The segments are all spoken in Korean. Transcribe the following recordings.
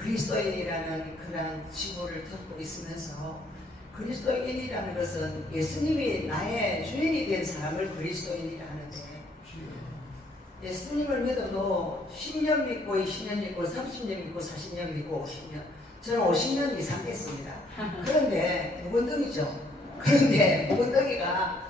그리스도인이라는 그런 지고를 듣고 있으면서 그리스도인이라는 것은 예수님이 나의 주인이 된 사람을 그리스도인이라 하는데 예수님을 믿어도 10년 믿고 20년 믿고 30년 믿고 40년 믿고 50년 저는 50년 이상 됐습니다. 그런데 무건덩이죠. 그런데 무건덩이가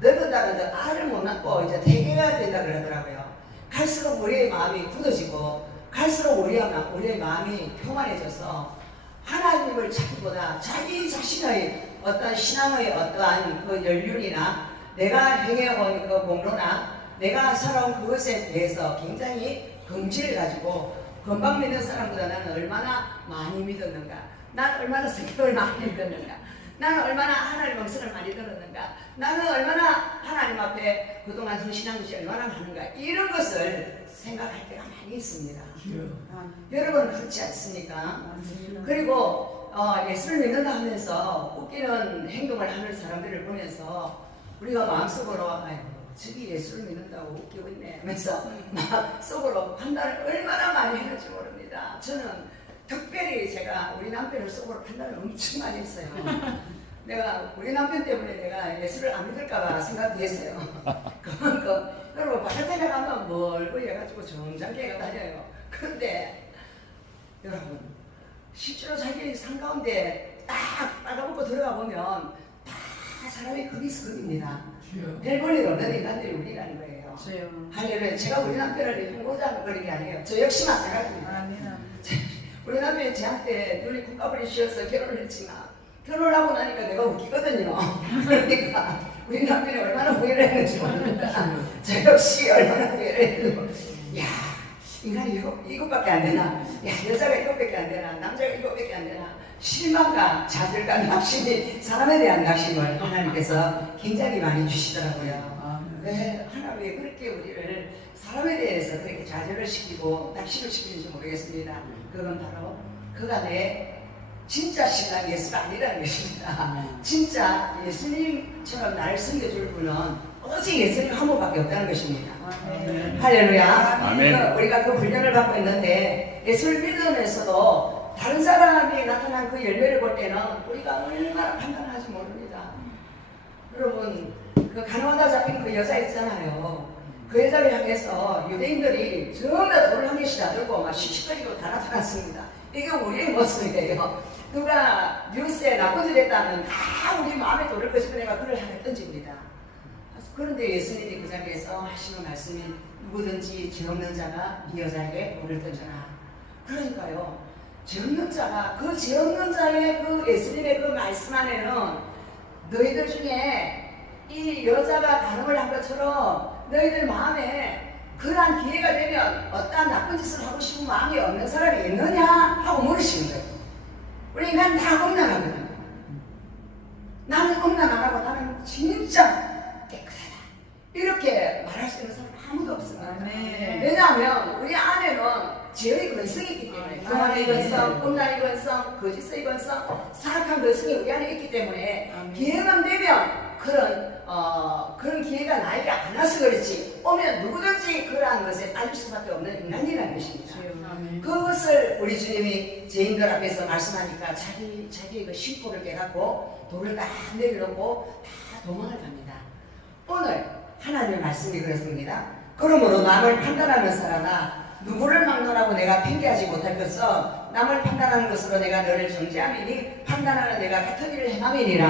늙은다는 데 알을 못 낳고 이제 태계가 된다 그러더라고요. 갈수록 우리의 마음이 굳어지고 갈수록 우리의 마음이 평안해져서 하나님을 찾기보다 자기 자신의 어떤 신앙의 어떠한 그 연륜이나 내가 행해온 그 공로나 내가 살아온 그것에 대해서 굉장히 긍지를 가지고 금방 믿는 사람보다 나는 얼마나 많이 믿었는가, 나는 얼마나 성경을 많이 읽었는가, 나는 얼마나 하나님 음성을 많이 들었는가, 나는 얼마나 하나님 앞에 그동안 헌신한 것이 얼마나 많은가, 이런 것을 생각할 때가 많이 있습니다. 여러분 그렇지 않습니까? 그리고 예수를 믿는다 하면서 웃기는 행동을 하는 사람들을 보면서 우리가 마음속으로 아이고 저기 예수를 믿는다고 웃기고 있네 하면서 막 속으로 판단을 얼마나 많이 했는지 모릅니다. 저는 특별히 제가 우리 남편을 속으로 판단을 엄청 많이 했어요. 내가 우리 남편 때문에 내가 예수를 안 믿을까봐 생각도 했어요. 그만큼 여러분 바깥에 가면 멀고 해가지고 정장깨가 다녀요. 그런데 여러분 실제로 자기 삶 가운데 딱 빨아먹고 들어가 보면 다 사람이 거기서 겁니다. 별 볼일 없는 인간들이 우리라는 거예요. 할렐루야. 제가 우리 남편을 홍보자는 그런 게 아니에요. 저 역시 마찬가지입니다. 우리 남편이 저한테 눈이 콩가불이 씌어서 결혼을 했지만 결혼하고 나니까 내가 웃기거든요. 그러니까 우리 남편이 얼마나 후회를 했는지 모릅니다. 저 역시 얼마나 후회를 했는지. 야, 인간이 이것밖에 안 되나? 야, 여자가 이것밖에 안 되나? 남자가 이것밖에 안 되나? 실망과 좌절과 낙심이 사람에 대한 낙심을 하나님께서 굉장히 많이 주시더라고요. 왜 하나님이 그렇게 우리를 사람에 대해서 그렇게 좌절을 시키고 낙심을 시키는지 모르겠습니다. 그건 바로 그가 내 진짜 신랑 예수가 아니라는 것입니다. 진짜 예수님처럼 나를 섬겨줄 분은 오직 예수님 한 분밖에 없다는 것입니다. 할렐루야. 우리가 그 훈련을 받고 있는데 예수를 믿으면서도 다른 사람이 나타난 그 열매를 볼 때는 우리가 얼마나 판단하지 모릅니다. 여러분 그 가나안에 잡힌 그 여자 있잖아요. 그 여자를 향해서 유대인들이 전부 다 돌을 한 개씩 다 들고 막 씩씩거리고 다 나타났습니다. 이게 우리의 모습이에요. 누가 뉴스에 나쁜 짓 했다면 다 우리 마음에 돌을 것이고 내가 그를 향해 던집니다. 그런데 예수님이 그 자리에서 하시는 말씀이 누구든지 죄 없는 자가 이 여자에게 돌을 던져라. 그러니까요. 죄 없는 자가 그 죄 없는 자의 그 예수님의 그 말씀 안에는 너희들 중에 이 여자가 간음을 한 것처럼 너희들 마음에 그러한 기회가 되면 어떠한 나쁜 짓을 하고 싶은 마음이 없는 사람이 있느냐 하고 물으시는 거예요. 우리 인간은 다 음란하거든요. 나는 음란 안 하고 나는 진짜 깨끗하다 이렇게 말할 수 있는 사람 아무도 없습니다. 왜냐하면 우리 안에는 죄의 근성이 있기 때문에 교만의 근성, 음란의 근성, 거짓의 근성, 사악한 근성이 우리 안에 있기 때문에 기회만 되면 그런 기회가 나에게 안 와서 그렇지 오면 누구든지 그러한 것에 빠질 수밖에 없는 인간이라는 것입니다. 그것을 우리 주님이 죄인들 앞에서 말씀하니까 자기의 그 심보를 깨닫고 돌을 딱 내려놓고 다 도망을 갑니다. 오늘 하나님의 말씀이 그렇습니다. 그러므로 남을 판단하는 사람아 누구를 막론하고 내가 핑계하지 못할 것은 남을 판단하는 것으로 내가 너를 정죄함이니 판단하는 내가 같은 일을 행함이니라.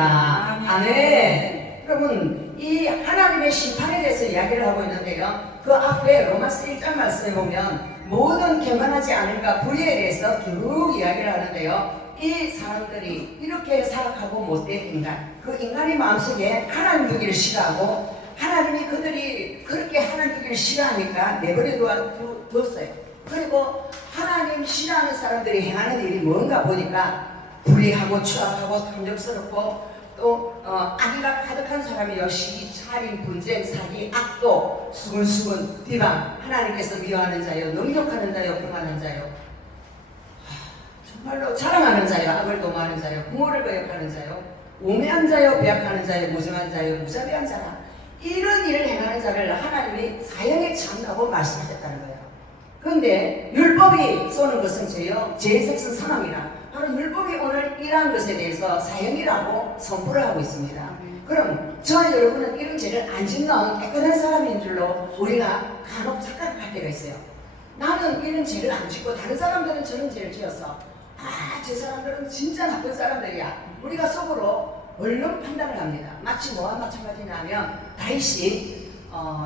아멘. 여러분 이 하나님의 심판에 대해서 이야기를 하고 있는데요. 그 앞에 로마서 1장 말씀에 보면 모든 경건하지 않은가 불의에 대해서 쭉 이야기를 하는데요. 이 사람들이 이렇게 사악하고 못된 인간, 그 인간의 마음속에 하나님 두기를 싫어하고 하나님이 그들이 그렇게 하나님 두기를 싫어하니까 내버려 두었어요. 그리고 하나님 싫어하는 사람들이 행하는 일이 뭔가 보니까 불의하고 추악하고 탐욕스럽고 또 악의가 가득한 사람이요. 시기, 살인, 분쟁, 사기, 악도, 수근수근, 비방, 하나님께서 미워하는 자요, 능욕하는 자요, 평안한 자요, 정말로 자랑하는 자요, 악을 도모하는 자요, 부모를 거역하는 자요, 우매한 자요, 배약하는 자요, 무정한 자요, 무자비한 자라. 이런 일을 행하는 자를 하나님이 사형에 참라고 말씀하셨다는 거예요. 그런데 율법이 쏘는 보는 것은 죄요, 죄의 색은 사망이라. 바로 율법이 오늘 이러한 것에 대해서 사형이라고 선포를 하고 있습니다. 그럼 저와 여러분은 이런 죄를 안 짓는 깨끗한 사람인 줄로 우리가 간혹 착각할 때가 있어요. 나는 이런 죄를 안 짓고 다른 사람들은 저런 죄를 지었어. 저 사람들은 진짜 나쁜 사람들이야. 우리가 속으로 얼른 판단을 합니다. 마치 뭐와 마찬가지냐면 다윗이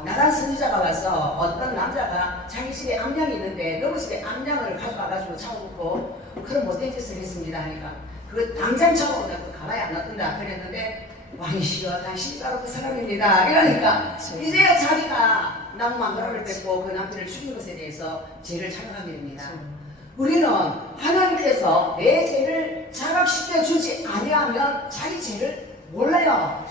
나단 선지자가 와서 어떤 남자가 자기 집에 암양이 있는데 너희 집에 암양을 가져와가지고 잡아먹고 그런 못된 짓을 했습니다 하니까 그 당장 잡아오다 가만히 안 놔둔다 그랬는데 왕이시여 당신이 바로 그 사람입니다 이러니까 이제야 자기가 남망가를 뺏고 그 남편을 죽인 것에 대해서 죄를 자각하게 됩니다. 우리는 하나님께서 내 죄를 자각시켜 주지 아니하면 자기 죄를 몰라요.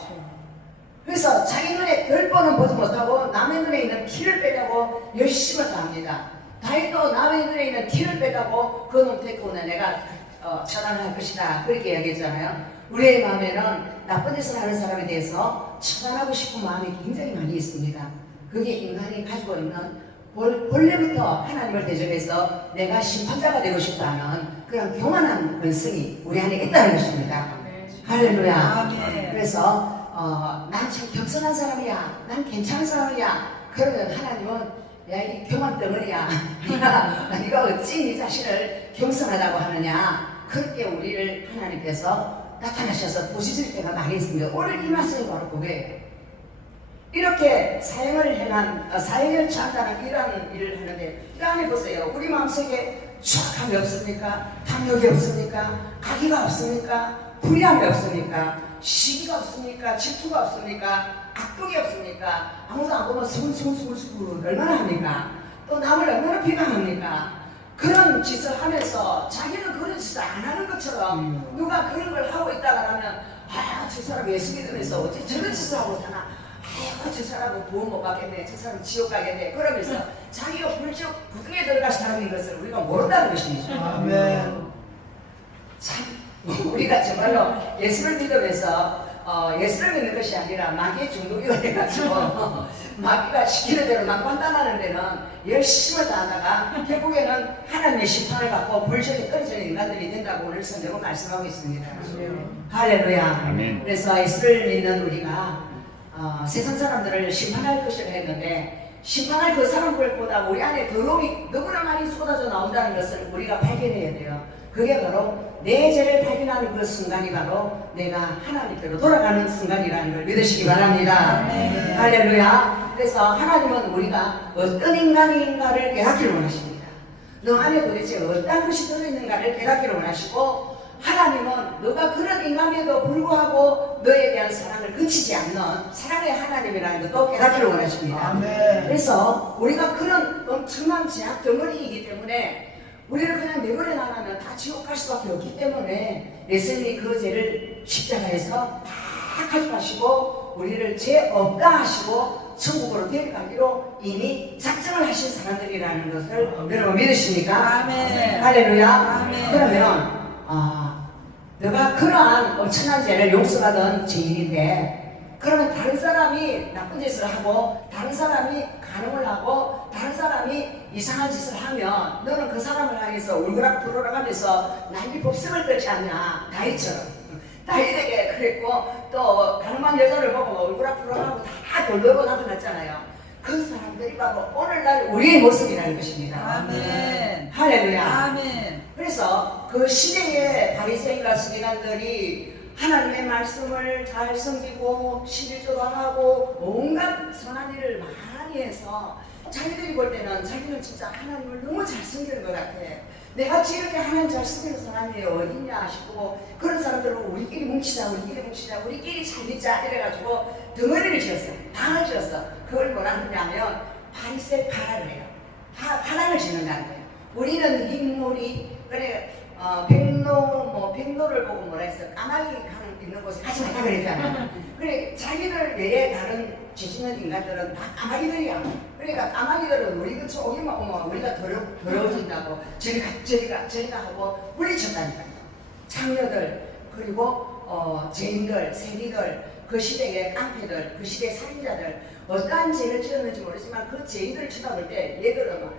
그래서 자기 눈에 별 뻔은 보지 못하고 남의 눈에 있는 티를 빼려고 열심을 다합니다. 다윗도 남의 눈에 있는 티를 빼려고 그놈 데리고는 내가 처단을 할 것이다 그렇게 이야기했잖아요. 우리의 마음에는 나쁜 짓을 하는 사람에 대해서 처단하고 싶은 마음이 굉장히 많이 있습니다. 그게 인간이 가지고 있는 본래부터 하나님을 대적해서 내가 심판자가 되고 싶다는 그런 교만한 근성이 우리 안에 있다는 것입니다. 할렐루야. 그래서 난 참 겸손한 사람이야, 난 괜찮은 사람이야 그러면 하나님은 야 이 교만 덩어리야 네가 어찌 네 자신을 겸손하다고 하느냐 그렇게 우리를 하나님께서 나타나셔서 보시질 때가 많이 있습니다. 오늘 이 말씀이 바로 그거예요. 이렇게 사형을 취한다는 이런 일을 하는데 이 안에 보세요. 우리 마음속에 추악함이 없습니까? 탐욕이 없습니까? 악의가 없습니까? 불의함이 없습니까? 시기가 없습니까? 질투가 없습니까? 악독이 없습니까? 아무도 안 보면 스물스물 얼마나 합니까? 또 남을 얼마나 비방합니까? 그런 짓을 하면서 자기는 그런 짓을 안 하는 것처럼 누가 그런 걸 하고 있다가 하면 저 사람 예수 믿으면서 어째 저런 짓을 하고 사나? 저 사람은 구원 못 받겠네, 저 사람은 지옥 가겠네 그러면서 자기가 불지옥 구덩이에 들어갈 사람인 것을 우리가 모른다는 것이죠. 아멘. 참 우리가 정말로 예수를 믿으면서 예수를 믿는 것이 아니라 마귀의 중독이가 돼가지고 마귀가 시키는 대로 막 판단하는 데는 열심을 다하다가 결국에는 하나님의 심판을 받고 불전에 떨어지는 인간들이 된다고 오늘 성경은 말씀하고 있습니다. 할렐루야. 아멘. 그래서 예수를 믿는 우리가 세상 사람들을 심판할 것을 했는데 심판할 그 사람들보다 우리 안에 더러움이 너무나 많이 쏟아져 나온다는 것을 우리가 발견해야 돼요. 그게 바로 내 죄를 발견하는 그 순간이 바로 내가 하나님께로 돌아가는 순간이라는 걸 믿으시기 바랍니다. 할렐루야. 그래서 하나님은 우리가 어떤 인간인가를 깨닫기를 원하십니다. 너 안에 도대체 어떤 것이 들어있는가를 깨닫기를 원하시고 하나님은 너가 그런 인간에도 불구하고 너에 대한 사랑을 그치지 않는 사랑의 하나님이라는 것도 깨닫기를 원하십니다. 아멘. 그래서 우리가 그런 엄청난 죄악 덩어리이기 때문에 우리를 그냥 내버려 놔면 다 지옥 갈 수밖에 없기 때문에 예수님이 그 죄를 십자가에서 다 가져가시고 우리를 죄 없다 하시고 천국으로 데려가기로 이미 작정을 하신 사람들이라는 것을 여러분 믿으십니까? 아멘. 할렐루야. 아멘. 그러면 너가 그러한 엄청난 죄를 용서받은 죄인인데 그러면 다른 사람이 나쁜 짓을 하고 다른 사람이 간음을 하고 다른 사람이 이상한 짓을 하면 너는 그 사람을 향해서 울그락 불어락 하면서 난리 법석을 떨지 않냐. 다윗처럼 다윗에게 그랬고 또 간음한 여자를 보고 울그락 불어락하고 다 돌돌고 나타났잖아요. 그 사람들이 바로 오늘날 우리의 모습이라는 것입니다. 아멘. 할렐루야. 아멘. 그래서 그 시대의 바리새인과 서기관들이 하나님의 말씀을 잘 섬기고 신일조도 하고 온갖 선한 일을 많이 해서 자기들이 볼 때는 자기는 진짜 하나님을 너무 잘 섬기는 것 같아. 내가 이렇게 하나님 잘 섬기는 사람이 어딨냐 싶고 그런 사람들로 우리끼리 뭉치자 우리끼리 잘 믿자 이래가지고 덩어리를 지었어요. 방을 지었어. 그걸 뭐라 하냐면 바리새 파라를 해요. 파랑을 짓는다는 거예요. 우리는 흰놀이 그래 백로를 보고 뭐라 했어. 까마귀 있는 곳에 가지 말라 그랬잖아요. 그래 자기들 외에 다른 죄 짓는 인간들은 다 까마귀들이야. 그러니까 까마귀들은 우리 근처 오기만 오면 우리가 더러워진다고 저리가 하고 물리쳤다니까요. 창녀들 그리고 죄인들 세리들 그 시대의 깡패들 그 시대의 살인자들 어떠한 죄를 지었는지 모르지만 그 죄인들을 쳐다볼 때 얘들은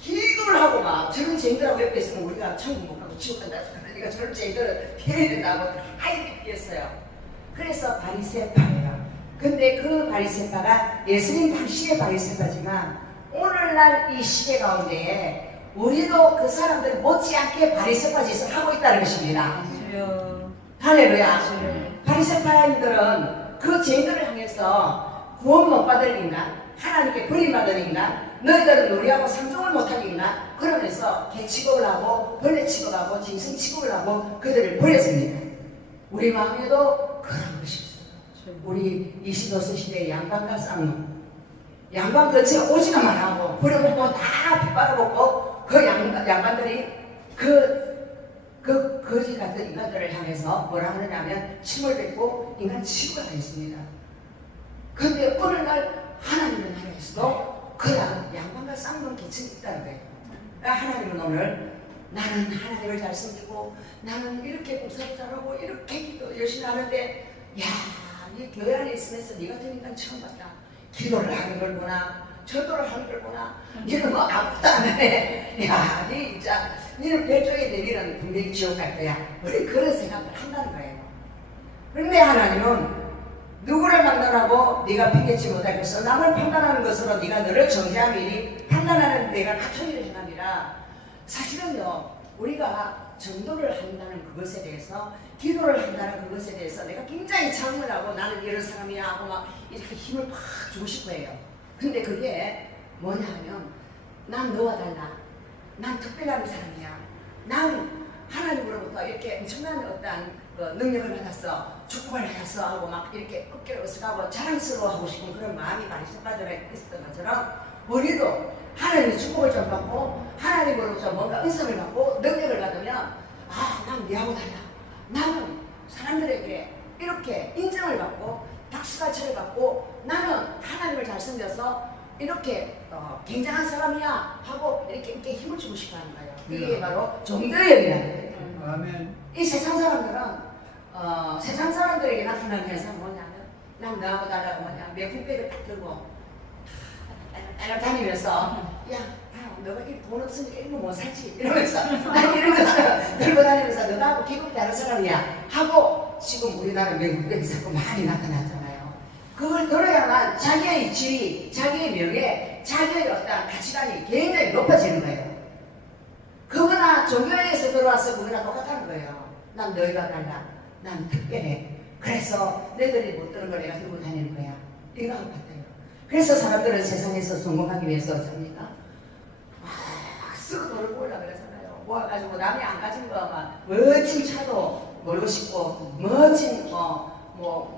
기도를 하고 막 저런 죄인들하고 옆에 있으면 우리가 천국 못 가고 지옥 간다. 그러니까 저런 죄인들을 피해야 된다고 하이게 피했어요. 그래서 바리새파예요. 근데 그 바리새파가 예수님 당시의 바리새파지만 오늘날 이 시대 가운데에 우리도 그 사람들 못지않게 바리새파 짓을 하고 있다는 것입니다. 주여. 할렐루야. 주여. 바리새파인들은 그 죄인들을 향해서 구원 못 받을 인간, 하나님께 버림받은 인간, 너희들은 놀이하고 상종을 못할 인간, 그러면서 개 취급을 하고 벌레 취급하고 짐승 취급을 하고 그들을 버렸습니다. 우리 마음에도 그런 것이 있어요. 우리 21세 시대의 양반과 쌍놈, 양반 근처에 오지가 말하고 버려먹고 다 빗바라먹고 그 양반들이 그 거지 같은 인간들을 향해서 뭐라 하느냐면 침을 뱉고 인간 취급을 하겠습니다. 그런데 오늘날 하나님의 나라에서도 그런 양반과 쌍놈 계층이 있다는 거예요. 하나님은 오늘 나는 하나님을 잘 섬기고 나는 이렇게 공사도 잘하고 이렇게 기도 열심히 하는데 야, 이 교회 안에 있으면서 네 같은 인간 처음 봤다. 기도를 하는 걸 보나 절도를 하는 걸 보나 니는 뭐 아무것도 안 해. 야, 니 진짜 니는 별쪽에 내리는 분명히 지옥 갈 거야. 우리 그런 생각을 한다는 거예요. 그런데 하나님은 누구를 판단하고 네가 핑계치 못할 것을 남을 판단하는 것으로 네가 너를 정죄함이니 판단하는 내가 같은 일을 행함이라. 사실은요, 우리가 전도를 한다는 그것에 대해서, 기도를 한다는 그것에 대해서 내가 굉장히 자문을 하고 나는 이런 사람이야 하고 막 이렇게 힘을 팍 주고 싶어 해요. 근데 그게 뭐냐 하면 난 너와 달라. 난 특별한 사람이야. 난 하나님으로부터 이렇게 엄청난 어떤 능력을 받았어. 축복을 받았어 하고 막 이렇게 어깨를 으쓱하고 자랑스러워하고 싶은 그런 마음이 바리새파들에 있었던 것처럼 우리도 하나님의 축복을 좀 받고 하나님으로부터 뭔가 은사를 받고 능력을 받으면 아, 난 네하고 달라. 나는 사람들에게 이렇게 인정을 받고 박수갈채를 받고 나는 하나님을 잘 섬겨서 이렇게 굉장한 사람이야 하고 이렇게 힘을 주고 싶어 하는 거예요. 이게 바로 종교형이라는 거예요. 아멘. 이 세상 사람들은 세상 사람들에게 나타나는 현상은 뭐냐면 난 너하고 달라고 뭐냐 명품백을 딱 들고 따라 다니면서 야 너가 이 돈 없으니까 이런 거 못 살지 이러면서 난 이런 거 들고 다니면서 너하고 기분이 다른 사람이야 하고 지금 우리나라 명품백이 자꾸 많이 나타났잖아요. 그걸 들어야만 자기의 지위, 자기의 명예, 자기의 어떤 가치관이 굉장히 높아지는 거예요. 그거나 종교에서 들어와서 그거나 똑같다는 거예요. 난 너희가 달라. 난 특별해. 그래서 너희들이 못 들은 걸 내가 들고 다니는 거야. 이거 같아요. 그래서 사람들은 세상에서 성공하기 위해서 어쩝니까? 막 쓰고 돈을 모으려고 그러잖아요. 모아가지고 남이 안 가진 거 막 멋진 차도 몰고 싶고 멋진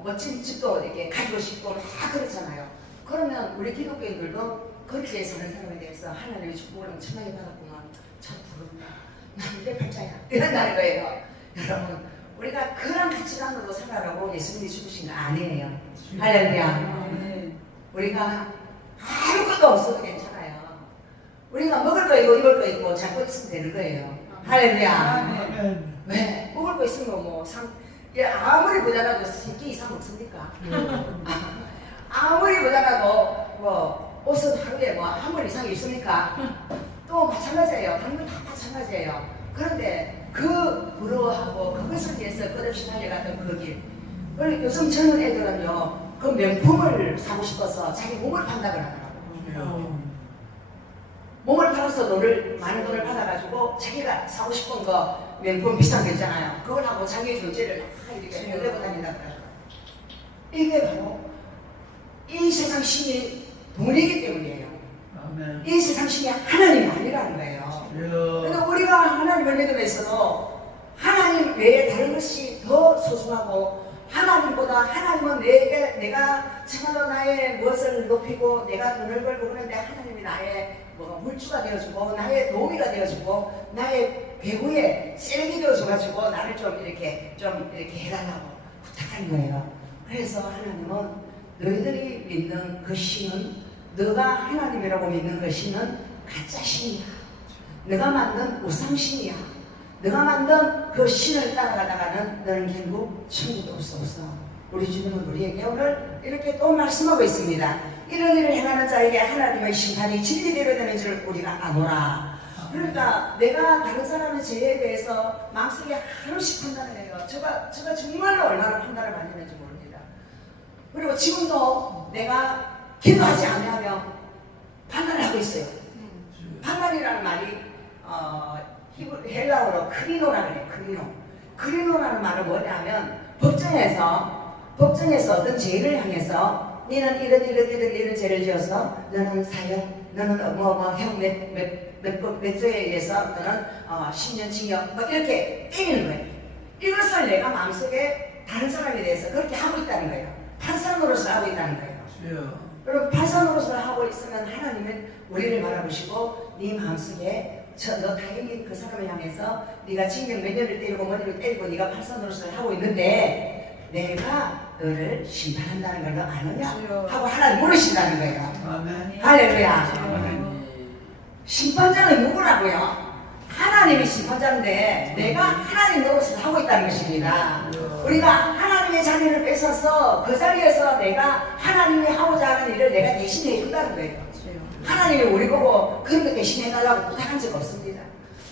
멋진 집도 이렇게 가지고 싶고 막 그렇잖아요. 그러면 우리 기독교인들도 그렇게 사는 사람에 대해서 하나님의 축복을 엄청나게 받았구만. 참 부럽다. 나는 내 팔자야. 이런다는 거예요. 여러분, 우리가 그런 가치관으로 살아가고 예수님이 죽으신 거 아니에요. 할렐루야. 우리가 아무것도 없어도 괜찮아요. 우리가 먹을 거 있고 입을 거 있고 잡고 있으면 되는 거예요. 할렐루야. 아멘. 왜? 먹을 거 있으면 아무리 부자라도 새끼 이상 먹습니까? 아무리 부자라도 옷은 하루에 한 벌 이상 입습니까? 또 마찬가지예요. 다른 건 다 마찬가지예요. 그런데 그 부러워하고 그것을 위해서 끝없이 달려갔던 그 길. 요즘 젊은 애들은요, 그 명품을 사고 싶어서 자기 몸을 판다 그러더라고요. 몸을 팔아서 많은 돈을 받아가지고 자기가 사고 싶은 거 명품 비싼 거 있잖아요. 그걸 하고 자기의 존재를 다 이렇게 내고 다닌다 그러더라고요. 이게 바로 이 세상 신이 돈이기 때문이에요. 아멘. 이 세상 신이 하나님이 아니라는 거예요. 그러니까 우리가 하나님을 믿음에서도 하나님 외에 다른 것이 더 소중하고 하나님보다 하나님은 내가 정말로 나의 무엇을 높이고 내가 돈을 벌고 그러는데 하나님이 나의 물주가 되어주고 나의 도우미가 되어주고 나의 배후에 세력이 되어줘가지고 나를 좀 이렇게 해달라고 부탁하는 거예요. 그래서 하나님은 너희들이 믿는 그 신은 너가 하나님이라고 믿는 그 신은 가짜 신이야. 너가 만든 우상신이야. 너가 만든 그 신을 따라가다가는 너는 결국 천국에 올 수 없어. 우리 주님은 우리에게 오늘 이렇게 또 말씀하고 있습니다. 이런 일을 행하는 자에게 하나님의 심판이 진리대로 되는 줄 우리가 아노라. 그러니까 내가 다른 사람의 죄에 대해서 마음속에 한없이 판단을 해요. 제가 정말로 얼마나 판단을 많이 했는지 모릅니다. 그리고 지금도 내가 기도하지 않으면 판단을 하고 있어요. 판단이라는 말이 헬라어로 크리노라 그래요. 크리노라는 말은 뭐냐면 법정에서 어떤 죄를 향해서 너는 이런 죄를 지어서 너는 사형, 너는 몇 죄에 의해서 너는 10년 징역 뭐 이렇게 때리는 거예요. 이것을 내가 마음속에 다른 사람에 대해서 그렇게 하고 있다는 거예요. 판사노릇을 하고 있다는 거예요. 여러분 판사노릇을 하고 있으면 하나님은 우리를 바라보시고 네 마음속에 너 당연히 그 사람을 향해서 네가 징역 몇 년을 때리고 머리를 때리고 네가 판사노릇을 하고 있는데 내가 너를 심판한다는 걸 너 아느냐? 하고 하나님 물으신다는 거예요. 아멘. 할렐루야. 아멘. 심판자는 누구라고요? 하나님이 심판자인데 내가 하나님 노릇을 하고 있다는 것입니다. 우리가 하나님의 자리를 뺏어서 그 자리에서 내가 하나님이 하고자 하는 일을 내가 대신해 준다는 거예요. 하나님이 우리 보고 그런 거 대신해 달라고 부탁한 적 없습니다.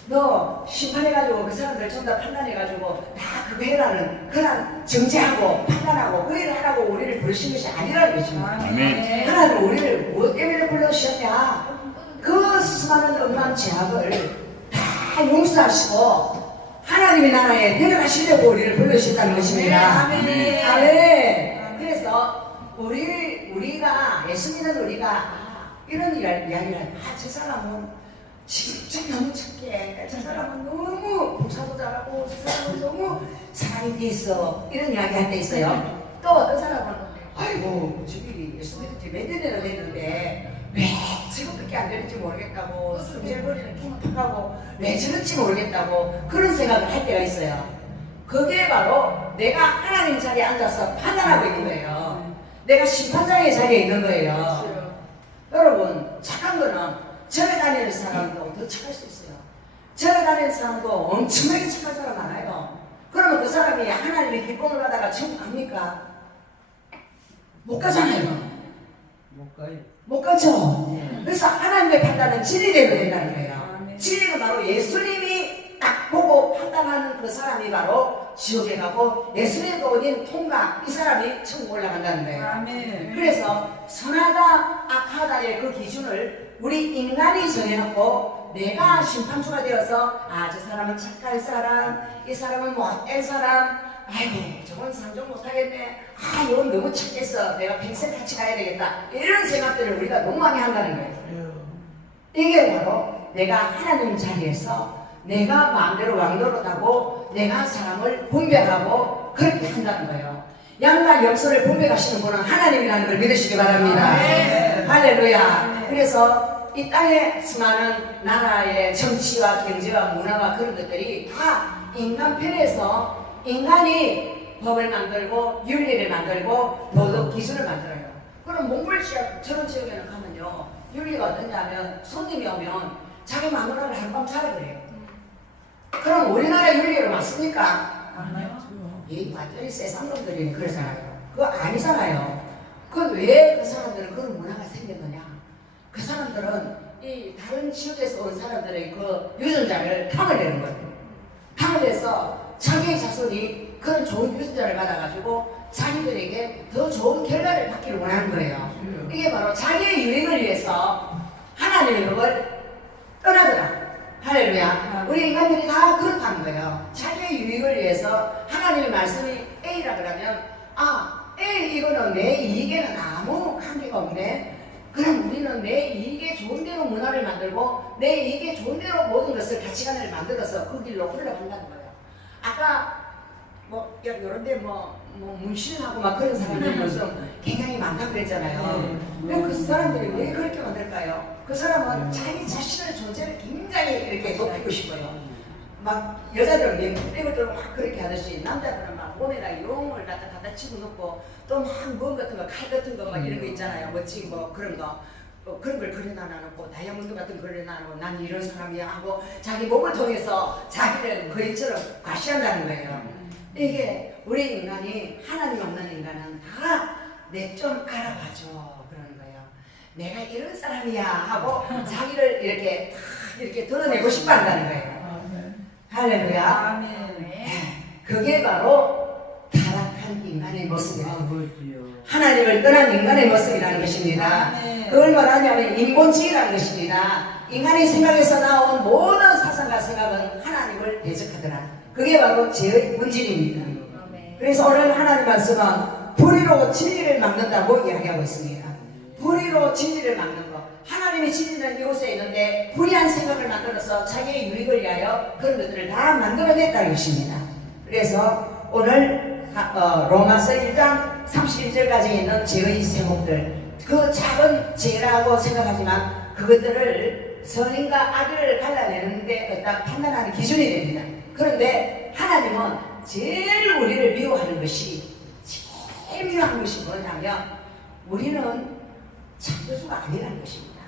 너 심판해가지고 그 사람들 전부 다 판단해가지고 다 그거 해라는 그런 정죄하고 판단하고 그 일을 하라고 우리를 부르신 것이 아니라는 것입니다. 아멘. 하나님 우리를 뭐 때문에 불러주셨냐? 그 수많은 엄한 죄악을 다 용서하시고 하나님의 나라에 데려가시려고 우리를 불러주셨다는 것입니다. 아멘. 아멘. 그래서 우리가 예수 믿는 우리가 이런 이야기를 저 사람은 진짜 너무 착해. 저 사람은 너무 복사도 잘하고 저 사람은 너무 사랑이 돼 있어. 이런 이야기 할 때 있어요. 또 어떤 사람은 아이고 저기 예수 믿은 지 몇 년이나 됐는데 왜 지금밖에 안 되는지 모르겠다고 승질거리는 킹팍하고 왜 저런지 모르겠다고 그런 생각을 할 때가 있어요. 그게 바로 내가 하나님 자리에 앉아서 판단하고 있는 거예요. 내가 심판장의 자리에 있는 거예요. 여러분 착한 거는 절에 다니는 사람도 더 착할 수 있어요. 절에 다니는 사람도 엄청나게 착한 사람 많아요. 그러면 그 사람이 하나님의 기쁨을 받아가 천국 갑니까? 못 가잖아요. 못 가요. 못 가죠. 그래서 하나님의 판단은 진리대로 된다는 거예요. 진리가 바로 예수님이 딱 보고 판단하는 그 사람이 바로 지옥에 가고 예수님 보고는 통과 이 사람이 천국 올라간다는 거예요. 아멘. 그래서 선하다 악하다의 그 기준을 우리 인간이 정해놓고 내가 심판주가 되어서 저 사람은 착할 사람, 이 사람은 못된 사람, 아이고 저건 상종 못하겠네, 이건 너무 착해서 내가 평생 같이 가야 되겠다, 이런 생각들을 우리가 너무 많이 한다는 거예요. 이게 바로 내가 하나님 자리에서 내가 마음대로 왕노릇하고 내가 사람을 분별하고 그렇게 한다는 거예요. 양과 역설을 분별하시는 분은 하나님이라는 걸 믿으시기 바랍니다. 할렐루야. 그래서 이 땅에 수많은 나라의 정치와 경제와 문화와 그런 것들이 다 인간 편에서 인간이 법을 만들고 윤리를 만들고 도덕 기술을 만들어요. 그럼 몽골 지역 저런 지역에는 가면요 윤리가 어떠냐면 손님이 오면 자기 마누라를 한밤 자라 그래요. 그럼 우리나라 윤리로 맞습니까? 이 완전히 세상놈들이 그러잖아요. 그거 아니잖아요. 그건 왜 그 사람들은 그런 문화가 생겼느냐? 그 사람들은 이 다른 지역에서 온 사람들의 그 유전자를 탕을 내는 거예요. 탕을 내서 자기의 자손이 그런 좋은 유전자를 받아가지고 자기들에게 더 좋은 결과를 받기를 원하는 거예요. 이게 바로 자기의 유익을 위해서 하나님의 법을 떠나더라. 할렐루야. 우리 인간들이 다 그렇다는 거예요. 자기의 유익을 위해서 하나님의 말씀이 A라 그러면 A 이거는 내 이익에는 아무 한계가 없네. 그럼 우리는 내 이익에 좋은 대로 문화를 만들고 내 이익에 좋은 대로 모든 것을 가치관을 만들어서 그 길로 흘러간다는 거예요. 아까 이런 데 문신하고 막 그런 사람들이 무슨 굉장히 많다고 그랬잖아요. 근데 그 사람들이 왜 그렇게 만들까요? 그 사람은 자기 자신의 존재를 굉장히 이렇게 높이고 싶어요. 막 여자들은 맹백을 들고 막 그렇게 하듯이 남자들은 막 몸에다 용을 갖다 치고 놓고 또 막 뭔 같은 거, 칼 같은 거 막 이런 거 있잖아요. 멋진 그런 거. 그런 걸 그려놔놓고 다이아몬드 같은 거 그려놔놓고 난 이런 사람이야 하고 자기 몸을 통해서 자기를 거인처럼 과시한다는 거예요. 이게 우리 인간이 하나님 없는 인간은 다 내 좀 알아봐줘 그러는 거예요. 내가 이런 사람이야 하고 자기를 이렇게 드러내고 싶어 한다는 거예요. 아멘. 할렐루야. 아멘. 그게 바로 타락한 인간의 모습이에요. 아버지요. 하나님을 떠난 인간의 모습이라는 것입니다. 아멘. 그걸 말하냐면 인본주의라는 것입니다. 인간의 생각에서 나온 모든 사상과 생각은 하나님을 대적하더라. 그게 바로 죄의 본질입니다. 그래서 오늘 하나님 말씀은 불의로 진리를 막는다고 이야기하고 있습니다. 불의로 진리를 막는 것. 하나님의 진리는 이곳에 있는데 불의한 생각을 만들어서 자기의 유익을 위하여 그런 것들을 다 만들어냈다는 것입니다. 그래서 오늘 로마서 1장 31절까지 있는 죄의 세목들, 그 작은 죄라고 생각하지만 그것들을 선인과 악을 갈라내는데 어떤 판단하는 기준이 됩니다. 그런데 하나님은 제일 우리를 미워하는 것이, 제일 미워하는 것이 뭐냐면 우리는 창조주가 아니라는 것입니다.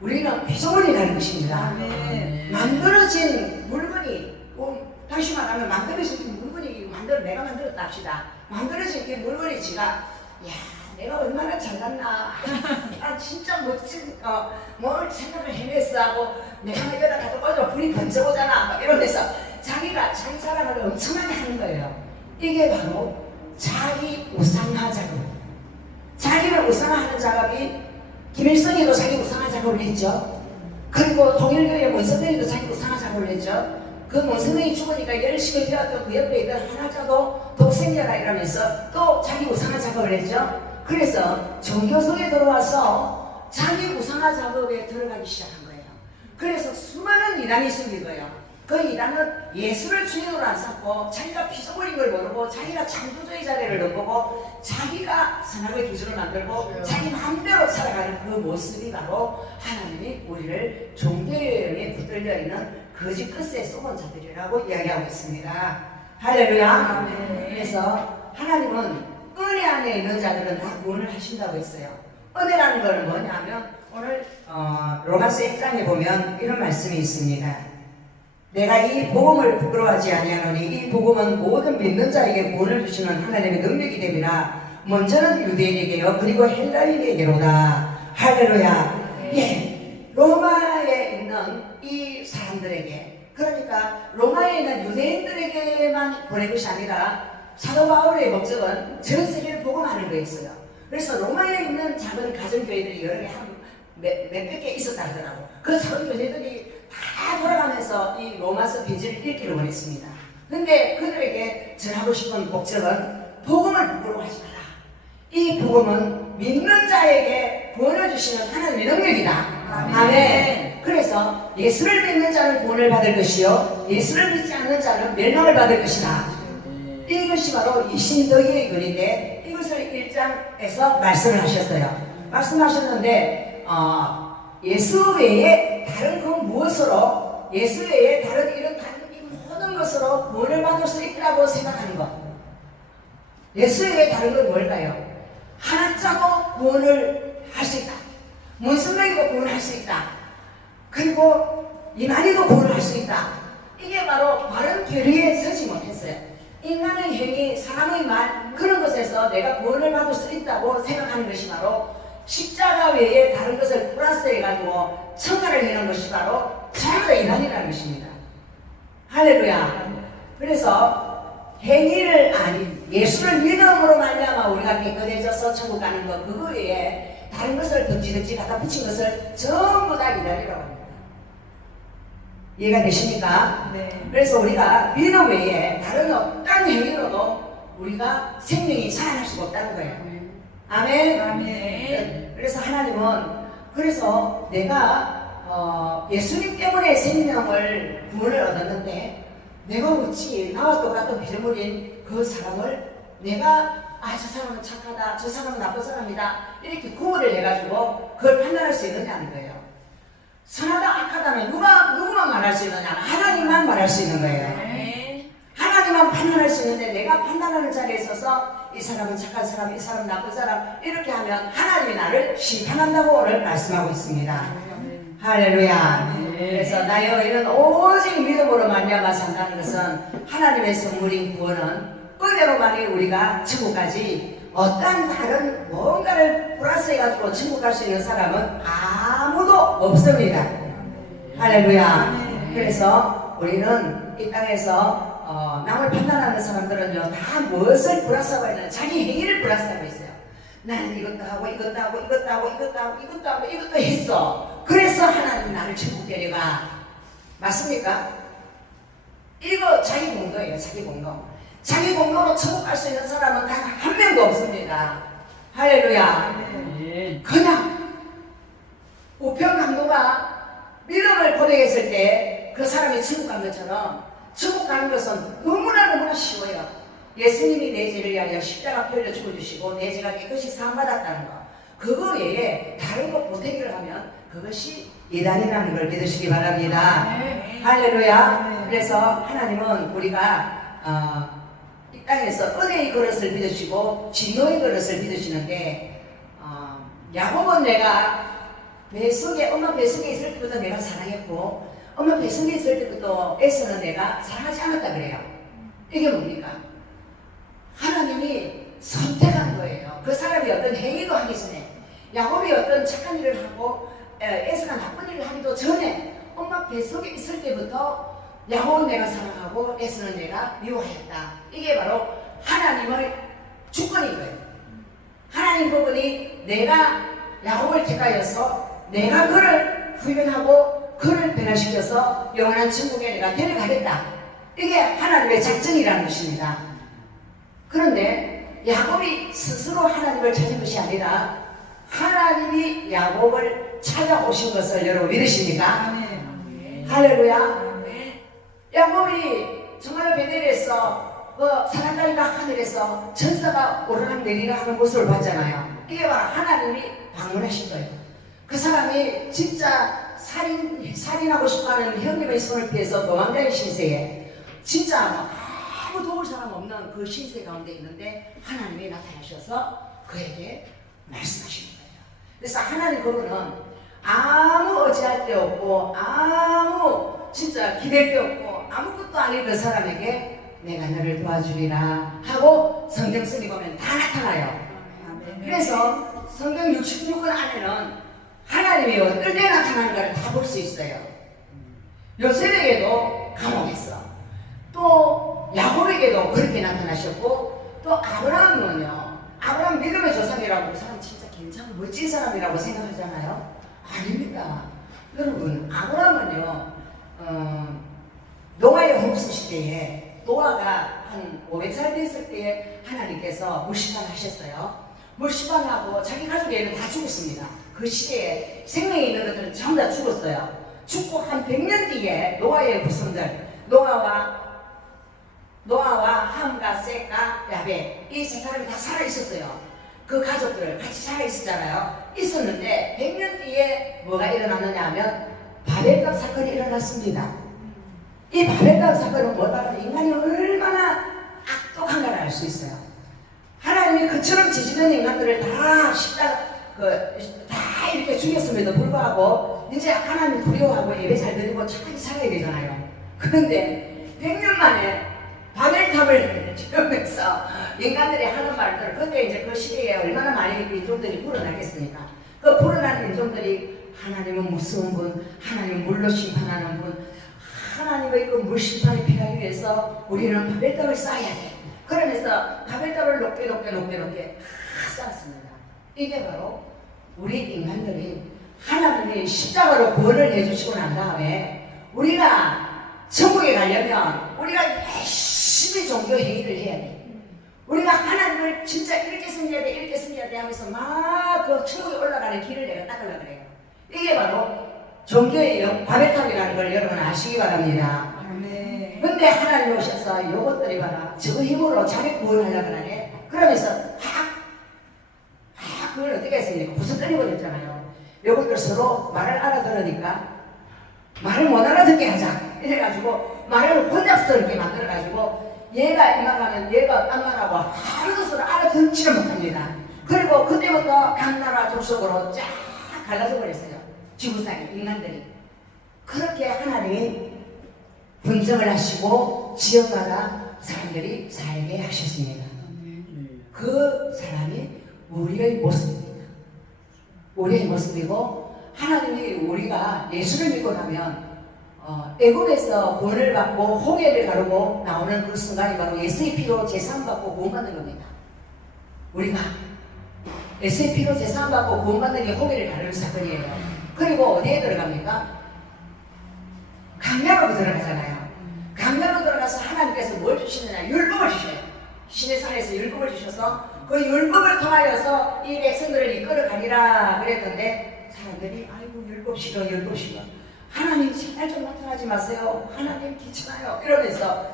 우리는 피조물이라는 것입니다. 아멘. 만들어진 물건이, 다시 말하면 만들어진 물건이 내가 만들었다 합시다. 만들어진 이 물건이 지가, 야, 내가 얼마나 잘났나, 아 진짜 멋진 뭘 생각을 해냈어 하고 내가 여기다 가서 꺼져 불이 번져오잖아 막 이러면서 자기가 자기 자랑을 엄청나게 하는 거예요. 이게 바로 자기 우상화 작업. 자기를 우상화하는 작업이, 김일성이도 자기 우상화 작업을 했죠. 그리고 통일교회 문선명이도 자기 우상화 작업을 했죠. 그 문선명이 죽으니까 열심히 배웠던 그 옆에 있던 하나자도 독생녀라 이러면서 또 자기 우상화 작업을 했죠. 그래서 종교성에 들어와서 자기 우상화 작업에 들어가기 시작한 거예요. 그래서 수많은 이단이 생긴 거예요. 그 이단은 예수를 주인으로 안 삼고 자기가 피조물인 걸 모르고 자기가 창조주의 자리를 넘보고 자기가 선악의 기준을 만들고 자기 마음대로 살아가는 그 모습이 바로 하나님이 우리를 종교에 붙들려 있는 거짓 끝에 쏘은 자들이라고 이야기하고 있습니다. 할렐루야. 그래서 하나님은 은혜 안에 있는 자들은 다 구원을 하신다고 했어요. 은혜라는 것은 뭐냐면 오늘 로마서 1장에 보면 이런 말씀이 있습니다. 내가 이 복음을 부끄러워하지 아니하노니 이 복음은 모든 믿는 자에게 구원을 주시는 하나님의 능력이 됨이라. 먼저는 유대인에게요 그리고 헬라인에게로다. 할렐루야. 예, 로마에 있는 이 사람들에게, 그러니까 로마에 있는 유대인들에게만 보낸 것이 아니라 사도 바울의 목적은 전 세계를 복음하는 거였어요. 그래서 로마에 있는 작은 가정교회들이 여러 개 몇백 개 있었다 하더라고. 그 작은 교회들이 다 돌아가면서 이 로마서 편지를 읽기를 원했습니다. 근데 그들에게 전하고 싶은 목적은 복음을 부끄러워하지 마라. 이 복음은 믿는 자에게 구원을 주시는 하나님의 능력이다. 아멘. 그래서 예수를 믿는 자는 구원을 받을 것이요 예수를 믿지 않는 자는 멸망을 받을 것이다. 이것이 바로 이신덕의 글인데 이것을 1장에서 말씀을 하셨어요. 말씀하셨는데 예수 외에 다른 그 무엇으로, 예수 외에 다른 이런 이 모든 것으로 구원을 받을 수 있다고 생각하는 것. 예수 외에 다른 건 뭘까요? 하나짜도 구원을 할 수 있다. 문선명이도 구원을 할 수 있다. 그리고 이만희도 구원을 할 수 있다. 이게 바로 바른 교리에 서지 못했어요. 인간의 행위, 사람의 말, 그런 것에서 내가 구원을 받을 수 있다고 생각하는 것이 바로 십자가 외에 다른 것을 플러스해가지고 첨가를 해놓은 것이 바로 자유가 인간이라는 것입니다. 할렐루야. 그래서 행위를 아닌 예수를 믿음으로 말미암아 우리가 깨끗해져서 천국 가는 것, 그거 외에 다른 것을 던지든지 갖다 붙인 것을 전부 다 인간이라고 합니다. 이해가 되십니까? 네. 그래서 우리가 믿음 외에 다른 어떤 행위로도 우리가 생명이 살아날 수가 없다는 거예요. 아멘. 아멘. 그래서 하나님은, 그래서 내가 예수님 때문에 생명을 구원을 얻었는데 내가 어찌 나와 똑같은 피조물인 그 사람을 내가 저 사람은 착하다, 저 사람은 나쁜 사람이다 이렇게 구분을 해가지고 그걸 판단할 수 있느냐는 거예요. 선하다 악하다는 누구만 말할 수 있느냐? 하나님만 말할 수 있는 거예요. 하나님만 판단할 수 있는데 내가 판단하는 자리에 있어서 이 사람은 착한 사람, 이 사람은 나쁜 사람 이렇게 하면 하나님이 나를 심판한다고 오늘 말씀하고 있습니다. 할렐루야. 그래서 나의 의는 오직 믿음으로 말미암아 산다는 것은 하나님의 선물인 구원은 은혜로만이 우리가 천국까지 어떠한 다른 뭔가를 플러스해가지고 천국 갈 수 있는 사람은 아무도 없습니다. 할렐루야. 그래서 우리는 이 땅에서 남을 판단하는 사람들은요, 다 무엇을 플러스하고 있는 자기 행위를 플러스하고 있어요. 나는 이것도 하고 이것도 하고 이것도 하고 이것도 하고 이것도 하고 이것도 했어. 그래서 하나님 나를 천국 데려가. 맞습니까? 이거 자기 공로예요. 자기 공로. 자기 공로로 천국 갈 수 있는 사람은 단 한 명도 없습니다. 할렐루야. 그냥 우편 강도가 믿음을 고백했을 때 그 사람이 천국 간 것처럼 천국 가는 것은 너무나 쉬워요. 예수님이 내 죄를 위하여 십자가 펴려 죽어주시고 내 죄가 깨끗이 사함받았다는 것, 그거 외에 다른 것 보태기를 하면 그것이 예단이라는 걸 믿으시기 바랍니다. 할렐루야. 그래서 하나님은 우리가 이 땅에서 은혜의 그릇을 믿으시고 진노의 그릇을 믿으시는데, 야곱은 내가 엄마 뱃속에 있을 때부터 내가 사랑했고 엄마 뱃속에 있을 때부터 에서는 내가 사랑하지 않았다 그래요. 이게 뭡니까? 하나님이 선택한 거예요. 그 사람이 어떤 행위도 하기 전에, 야곱이 어떤 착한 일을 하고 에서가 나쁜 일을 하기도 전에 엄마 뱃속에 있을 때부터 야곱은 내가 사랑하고 에서는 내가 미워하였다. 이게 바로 하나님의 주권인 거예요. 하나님 부분이 내가 야곱을 택하여서 내가 그를 훈련하고 그를 변화시켜서 영원한 천국에 내가 데려가겠다. 이게 하나님의 작정이라는 것입니다. 그런데 야곱이 스스로 하나님을 찾은 것이 아니라 하나님이 야곱을 찾아오신 것을 여러분 믿으십니까? 할렐루야. 야곱이 정말로 베델에서 사람들과 하늘에서 천사가 오르락 내리락 하는 모습을 봤잖아요. 이게 바로 하나님이 방문하신 거예요. 그 사람이 진짜 살인하고 싶어하는 형님의 손을 피해서 도망다닌 신세에 진짜 아무 도울 사람 없는 그 신세 가운데 있는데 하나님이 나타나셔서 그에게 말씀하시는 거예요. 그래서 하나님 그분은 아무 의지할 데 없고 아무 진짜 기댈 데 없고 아무것도 아닌 그 사람에게 내가 너를 도와주리라 하고 성경 쓰기 보면 다 나타나요. 그래서 성경 66권 안에는 하나님이 어떨 때 나타나는가를 다 볼 수 있어요. 요셉에게도 감옥했어. 또 야곱에게도 그렇게 나타나셨고, 또 아브라함은요, 아브라함 믿음의 조상이라고 그 사람 진짜 괜찮고 멋진 사람이라고 생각하잖아요. 아닙니다. 여러분, 아브라함은요 노아의 홍수 시대에 노아가 한 500살 됐을 때에 하나님께서 물심판하셨어요. 물심판하고 자기 가족에는 다 죽었습니다. 그 시대에 생명이 있는 것들은 전부 다 죽었어요. 죽고 한 100년 뒤에 노아의 후손들, 노아와 함과 셋과 야벳, 이 세 사람이 다 살아있었어요. 그 가족들 같이 살아있었잖아요. 있었는데 100년 뒤에 뭐가 일어났느냐 하면 바벨탑 사건이 일어났습니다. 이 바벨탑 사건은 뭐다? 인간이 얼마나 악독한가를 알 수 있어요. 하나님이 그처럼 지지는 인간들을 다 이렇게 죽였음에도 불구하고 이제 하나님 두려워하고 예배 잘 드리고 착하게 살아야 되잖아요. 그런데 100년 만에 바벨탑을 지으면서 인간들이 하는 말들, 그때 이제 그 시대에 얼마나 많이 인종들이 불어나겠습니까? 그 불어나는 인종들이 하나님은 무서운 분, 하나님은 물로 심판하는 분, 하나님의 그 물심판을 피하기 위해서 우리는 바벨탑을 쌓아야 돼. 그러면서 바벨탑을 높게 쌓았습니다. 이게 바로 우리 인간들이 하나님이 십자가로 구원을 해주시고 난 다음에 우리가 천국에 가려면 우리가 열심히 종교 행위를 해야 돼. 우리가 하나님을 진짜 이렇게 섬겨야 돼, 이렇게 섬겨야 돼 하면서 막 그 천국에 올라가는 길을 내가 닦으려고 그래요. 이게 바로 종교의 바벨탑이라는 걸 여러분 아시기 바랍니다. 근데 하나님 오셔서 이것들이 봐라, 저 힘으로 자기 구원하려고 하네. 그러면서 그걸 어떻게 했습니까? 부서뜨려버렸잖아요. 이것들 서로 말을 알아들으니까 말을 못 알아듣게 하자 이래가지고 말을 혼잡스럽게 만들어가지고 얘가 임하면 얘가 딴 말하고 하루도 서로 알아듣지를 못합니다. 그리고 그때부터 각 나라 족속으로 쫙 갈라져 버렸어요. 지구상에 인간들이. 그렇게 하나님이 분정을 하시고 지역마다 사람들이 살게 하셨습니다. 그 사람이 우리의 모습입니다. 우리의 모습이고 하나님이 우리가 예수를 믿고 나면 애국에서 구원을 받고 홍해를 가르고 나오는 그 순간이 바로 예수의 피로 제사함받고 구원받는 겁니다. 우리가 예수의 피로 제사함받고 구원받는 게 홍해를 가르는 사건이에요. 그리고 어디에 들어갑니까? 강야로 들어가잖아요. 강야로 들어가서 하나님께서 뭘 주시느냐? 율법을 주셔요. 신의 산에서 율법을 주셔서 그 율법을 통하여서 이 백성들을 이끌어 가리라 그랬는데 사람들이 아이고 율법 싫어 율법 싫어 하나님 제발 좀 나타나지 마세요. 하나님 귀찮아요. 이러면서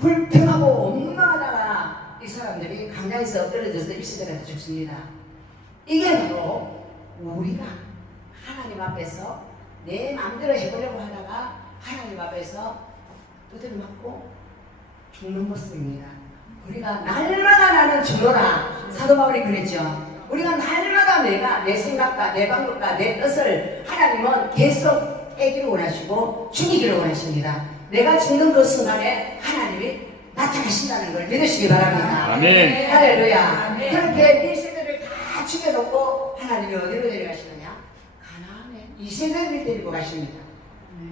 불평하고 원망하다가 이 사람들이 강야에서 떨어져서 1세대가 죽습니다. 이게 바로 우리가 하나님 앞에서 내 마음대로 해보려고 하다가 하나님 앞에서 두드려 맞고 죽는 모습입니다. 우리가 날마다 나는 주노라 사도 바울이 그랬죠. 우리가 날마다 내가 내 생각과 내 방법과 내 뜻을 하나님은 계속 깨기를 원하시고 죽이기를 원하십니다. 내가 죽는 그 순간에 하나님이 나타나신다는 걸 믿으시기 바랍니다. 아멘. 할렐루야. 아멘. 그렇게 1세대를 다 죽여놓고 하나님이 어디로 데려가시느냐? 가나안에 2세대를 데리고 가십니다.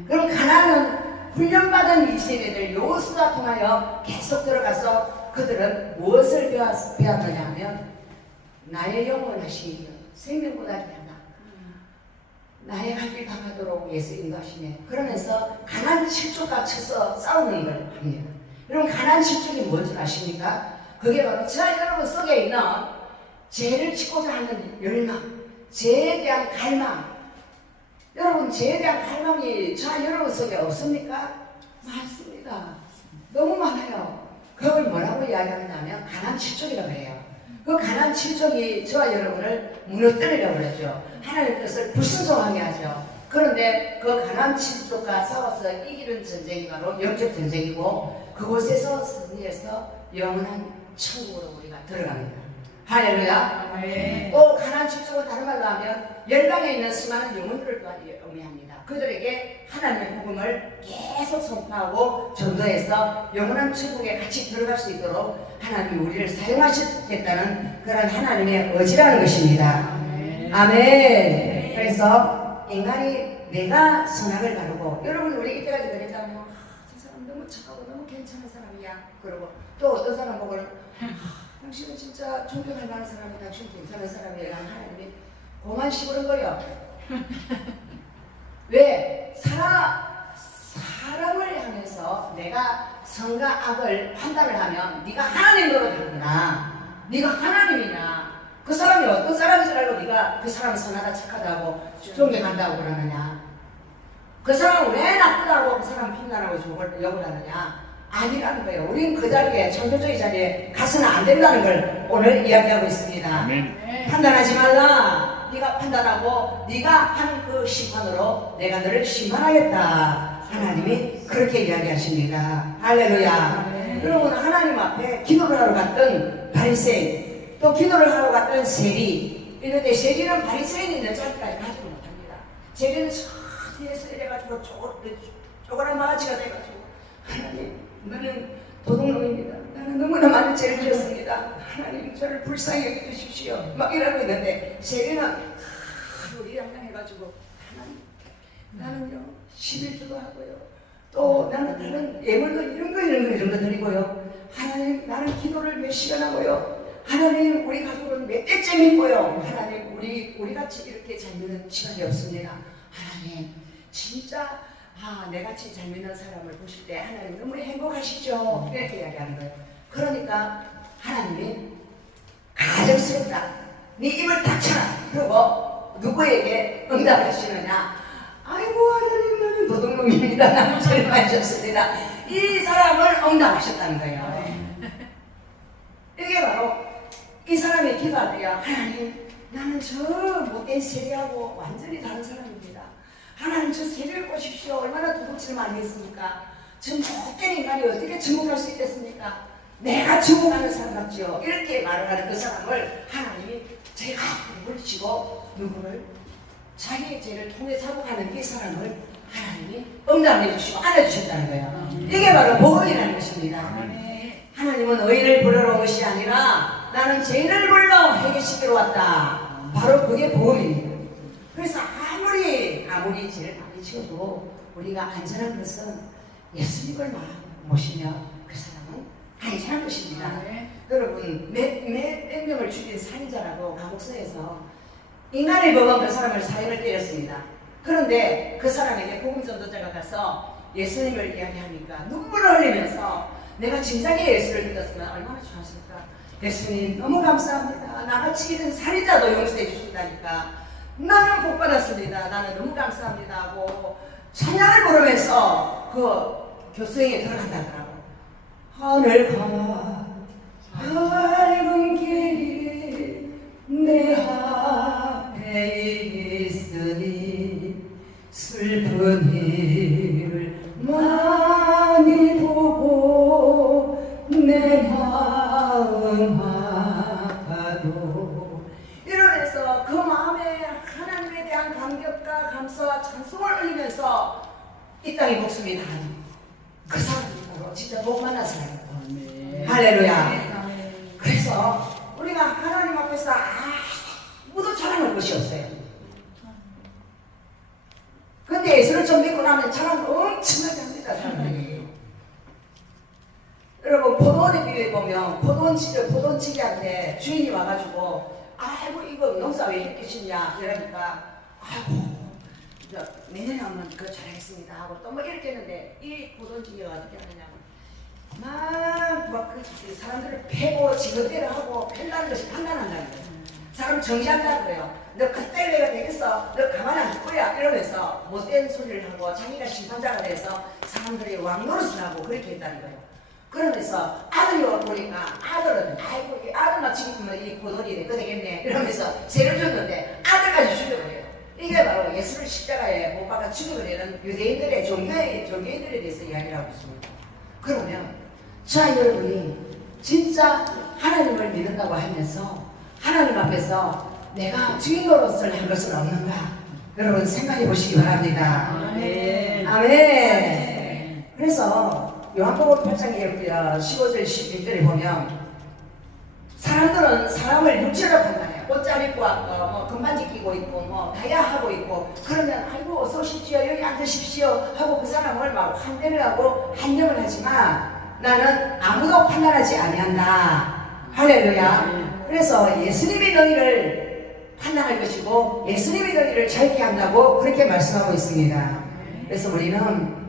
그럼 가나안은 훈련받은 2세대들 여호수아 통하여 계속 들어가서 그들은 무엇을 배웠느냐 하면 나의 영혼 하시며 생명보다 귀하다. 나의 갈 길 강하도록 예수 인도하시네. 그러면서 가나안 7족과 쳐서 싸우는 걸 합니다. 여러분 가나안 7족이 뭔지 아십니까? 그게 바로 저 여러분 속에 있는 죄를 짓고자 하는 열망, 죄에 대한 갈망. 여러분 죄에 대한 갈망이 저 여러분 속에 없습니까? 많습니다. 너무 많아요. 그걸 뭐라고 이야기하냐면 가나안 7족이라고 해요. 그 가나안 7족이 저와 여러분을 무너뜨리려고 그러죠. 하나님의 뜻을 불순종하게 하죠. 그런데 그 가나안 7족과 싸워서 이기는 전쟁이 바로 영적 전쟁이고 그곳에서 승리해서 영원한 천국으로 우리가 들어갑니다. 할렐루야. 네. 또 가나안 7족은 다른 말로 하면 열방에 있는 수많은 영혼들을 또한 의미합니다. 그들에게 하나님의 복음을 계속 선포하고 전도해서 영원한 천국에 같이 들어갈 수 있도록 하나님이 우리를 사용하시겠다는 그런 하나님의 의지라는 것입니다. 아멘. 그래서 인간이 내가 선악을 가르고 여러분 우리 이때까지 그랬잖아요. 저 사람 너무 착하고 너무 괜찮은 사람이야. 그리고 또 어떤 사람 보고는 당신은 진짜 존경할 만한 사람이 당신 괜찮은 사람이야. 하나님이 고만 씹으는 거예요. 왜? 사람을 향해서 내가 선과 악을 판단을 하면 네가 하나님 노릇하구나. 네가 하나님이냐. 그 사람이 어떤 사람인 줄 알고 네가 그 사람은 선하다 착하다고 존경한다고 그러느냐. 그 사람은 왜 나쁘다고 그 사람 핀단하고 욕을 하느냐. 아니라는 거예요. 우리는 그 자리에 창조주의 자리에 가서는 안 된다는 걸 오늘 이야기하고 있습니다. 아멘. 판단하지 말라. 네가 판단하고 네가 하는 그 심판으로 내가 너를 심판하겠다. 하나님이 그렇게 이야기하십니다. 할렐루야. 여러분 하나님 앞에 기도를 하러 갔던 바리새인 또 기도를 하러 갔던 세리 이런데 세리는 바리새인인 여자까지 가지고 못합니다. 세리는 저 뒤에서 이래가지고 쪼그란 바가지가 돼가지고 하나님 나는 도둑놈입니다. 나는 너무나 많은 죄를 지었습니다. 하나님 저를 불쌍히 여겨주십시오. 막 이러고 있는데 세리는 우리 양양해가지고 하나님 나는요 11조도 하고요. 또 나는 다른 예물도 이런 거 드리고요. 하나님 나는 기도를 몇 시간 하고요. 하나님 우리 가족은 몇 대째 믿고요. 하나님 우리 같이 이렇게 잘 믿는 시간이 없습니다. 하나님 진짜 내같이 잘 믿는 사람을 보실 때 하나님 너무 행복하시죠? 이렇게 이야기하는 거예요. 그러니까 하나님이 가증스럽다. 네 입을 닥쳐라. 그리고 누구에게 응답하시느냐? 아이고 하나님 나는 도둑놈입니다. 나는 죄를 많이 졌습니다. 이 사람을 응답하셨다는 거예요. 이게 바로 이 사람이 기도할 때야 하나님 나는 저 못된 세리하고 완전히 다른 사람입니다. 하나님 저 세리를 보십시오. 얼마나 도둑질을 많이 했습니까? 저 못된 인간이 어떻게 증복할 수 있겠습니까? 내가 증복하는 사람 같죠. 이렇게 말을 하는 그 사람을 하나님이 제가 물리치고 누구를 자기의 죄를 통해 사고하는 이 사람을 하나님이 응답해 주시고 안아주셨다는 거예요. 이게 바로 복음이라는 것입니다. 하나님은 의인을 부르러 온 것이 아니라 나는 죄인을 불러 해결시키러 왔다. 바로 그게 보험입니다. 그래서 아무리 죄를 많이 지어도 우리가 안전한 것은 예수님을 모시면 그 사람은 안전한 것입니다. 아멘. 여러분 몇 명을 죽인 살인자라고 감옥서에서 인간의 법은 그 사람을 살인을 때렸습니다. 그런데 그 사람에게 복음전도자가 가서 예수님을 이야기하니까 눈물을 흘리면서 내가 진작에 예수를 믿었으면 얼마나 좋았을까. 예수님 너무 감사합니다. 나같이 이런 살인자도 용서해 주신다니까 나는 복 받았습니다. 나는 너무 감사합니다 하고 찬양을 부르면서 그 교수에게 들어간다더라고. 하늘과 밝은 길이 내 앞에 있으니 슬픈 일을 많이 보고 내 마음 아파도 이러면서 그 마음에 하나님에 대한 감격과 감사와 찬송을 흘리면서 이 땅에 목숨이 다한 그 사람이 바로 진짜 복 만난 사람입니다. 아멘. 할렐루야. 그래서 우리가 하나님 앞에서 아무도 자랑할 것이 없어요. 근데 예수를 좀 믿고 나면 자랑 엄청나게 합니다, 사람들이. 여러분, 포도원에 비유해보면 포도원치기한테 주인이 와가지고 아이고 이거 농사 왜 이렇게 짓냐 이러니까 아이고 내년에 오면 그거 잘하겠습니다 하고 또 뭐 이렇게 했는데 이 포도원치기가 어떻게 하느냐 그 사람들을 패고 지그대로 하고 팬다는 것이 판단한다는 거예요. 사람 정지한다는 거예요. 너 그때 내가 되겠어. 너 가만히 안 둘 거야. 이러면서 못된 소리를 하고 자기가 심판자가 돼서 사람들이 왕노릇을 하고 그렇게 했다는 거예요. 그러면서 아들이 오니까 아들은 아이고 이 아들만 지금 이 고돌이 되겠네 이러면서 죄를 줬는데 아들까지 죽여버려요. 이게 바로 예수를 십자가에 못 박아 죽여버리는 유대인들의 종교인들에 대해서 이야기를 하고 있습니다. 그러면 자 여러분이 진짜 하나님을 믿는다고 하면서 하나님 앞에서 내가 주인 노릇을 한 것은 없는가? 여러분 생각해 보시기 바랍니다. 아멘. 아멘. 그래서 요한복음 8장 15절 16절에 보면 사람들은 사람을 육체로 판단해요. 옷잘 입고 뭐 금반지 끼고 있고 뭐 다이아하고 있고 그러면 아이고 어서 오십시오 여기 앉으십시오 하고 그 사람을 막 환대를 하고 한정을 하지만 나는 아무도 판단하지 아니한다. 할렐루야. 그래서 예수님이 너희를 판단할 것이고 예수님이 너희를 자유케 한다고 그렇게 말씀하고 있습니다. 그래서 우리는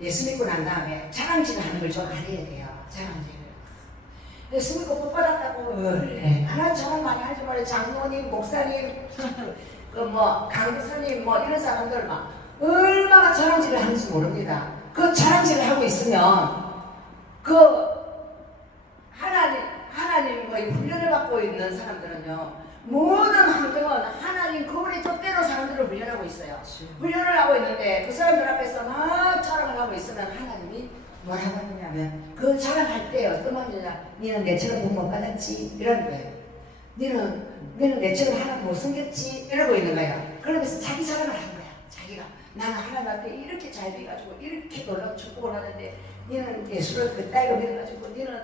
예수 믿고 난 다음에 자랑질을 하는 걸 좀 안 해야 돼요. 자랑질. 예수 믿고 복 받았다고 하나 자랑 많이 하지 말아요. 장로님, 목사님, 그 뭐 강교사님 뭐 이런 사람들 막 얼마나 자랑질을 하는지 모릅니다. 그 자랑질을 하고 있으면 그 하나님의 훈련을 받고 있는 사람들은요 모든 환경은 하나님 그분의 뜻대로 사람들을 훈련하고 있어요. 훈련을 하고 있는데 그 사람들 앞에서 막 자랑을 하고 있으면 하나님이 뭐라고 하느냐면 그 자랑할 때 어떤 말이냐 니는 내처럼 복 못 받았지 이러는 거예요. 니는 내처럼 하나님 못 생겼지 이러고 있는 거예요. 그러면서 자기 자랑을 한 거야. 자기가 나는 하나님 앞에 이렇게 잘 돼가지고 이렇게 놀라운 축복을 하는데 니는 예수를 그따위로 믿어가지고 니는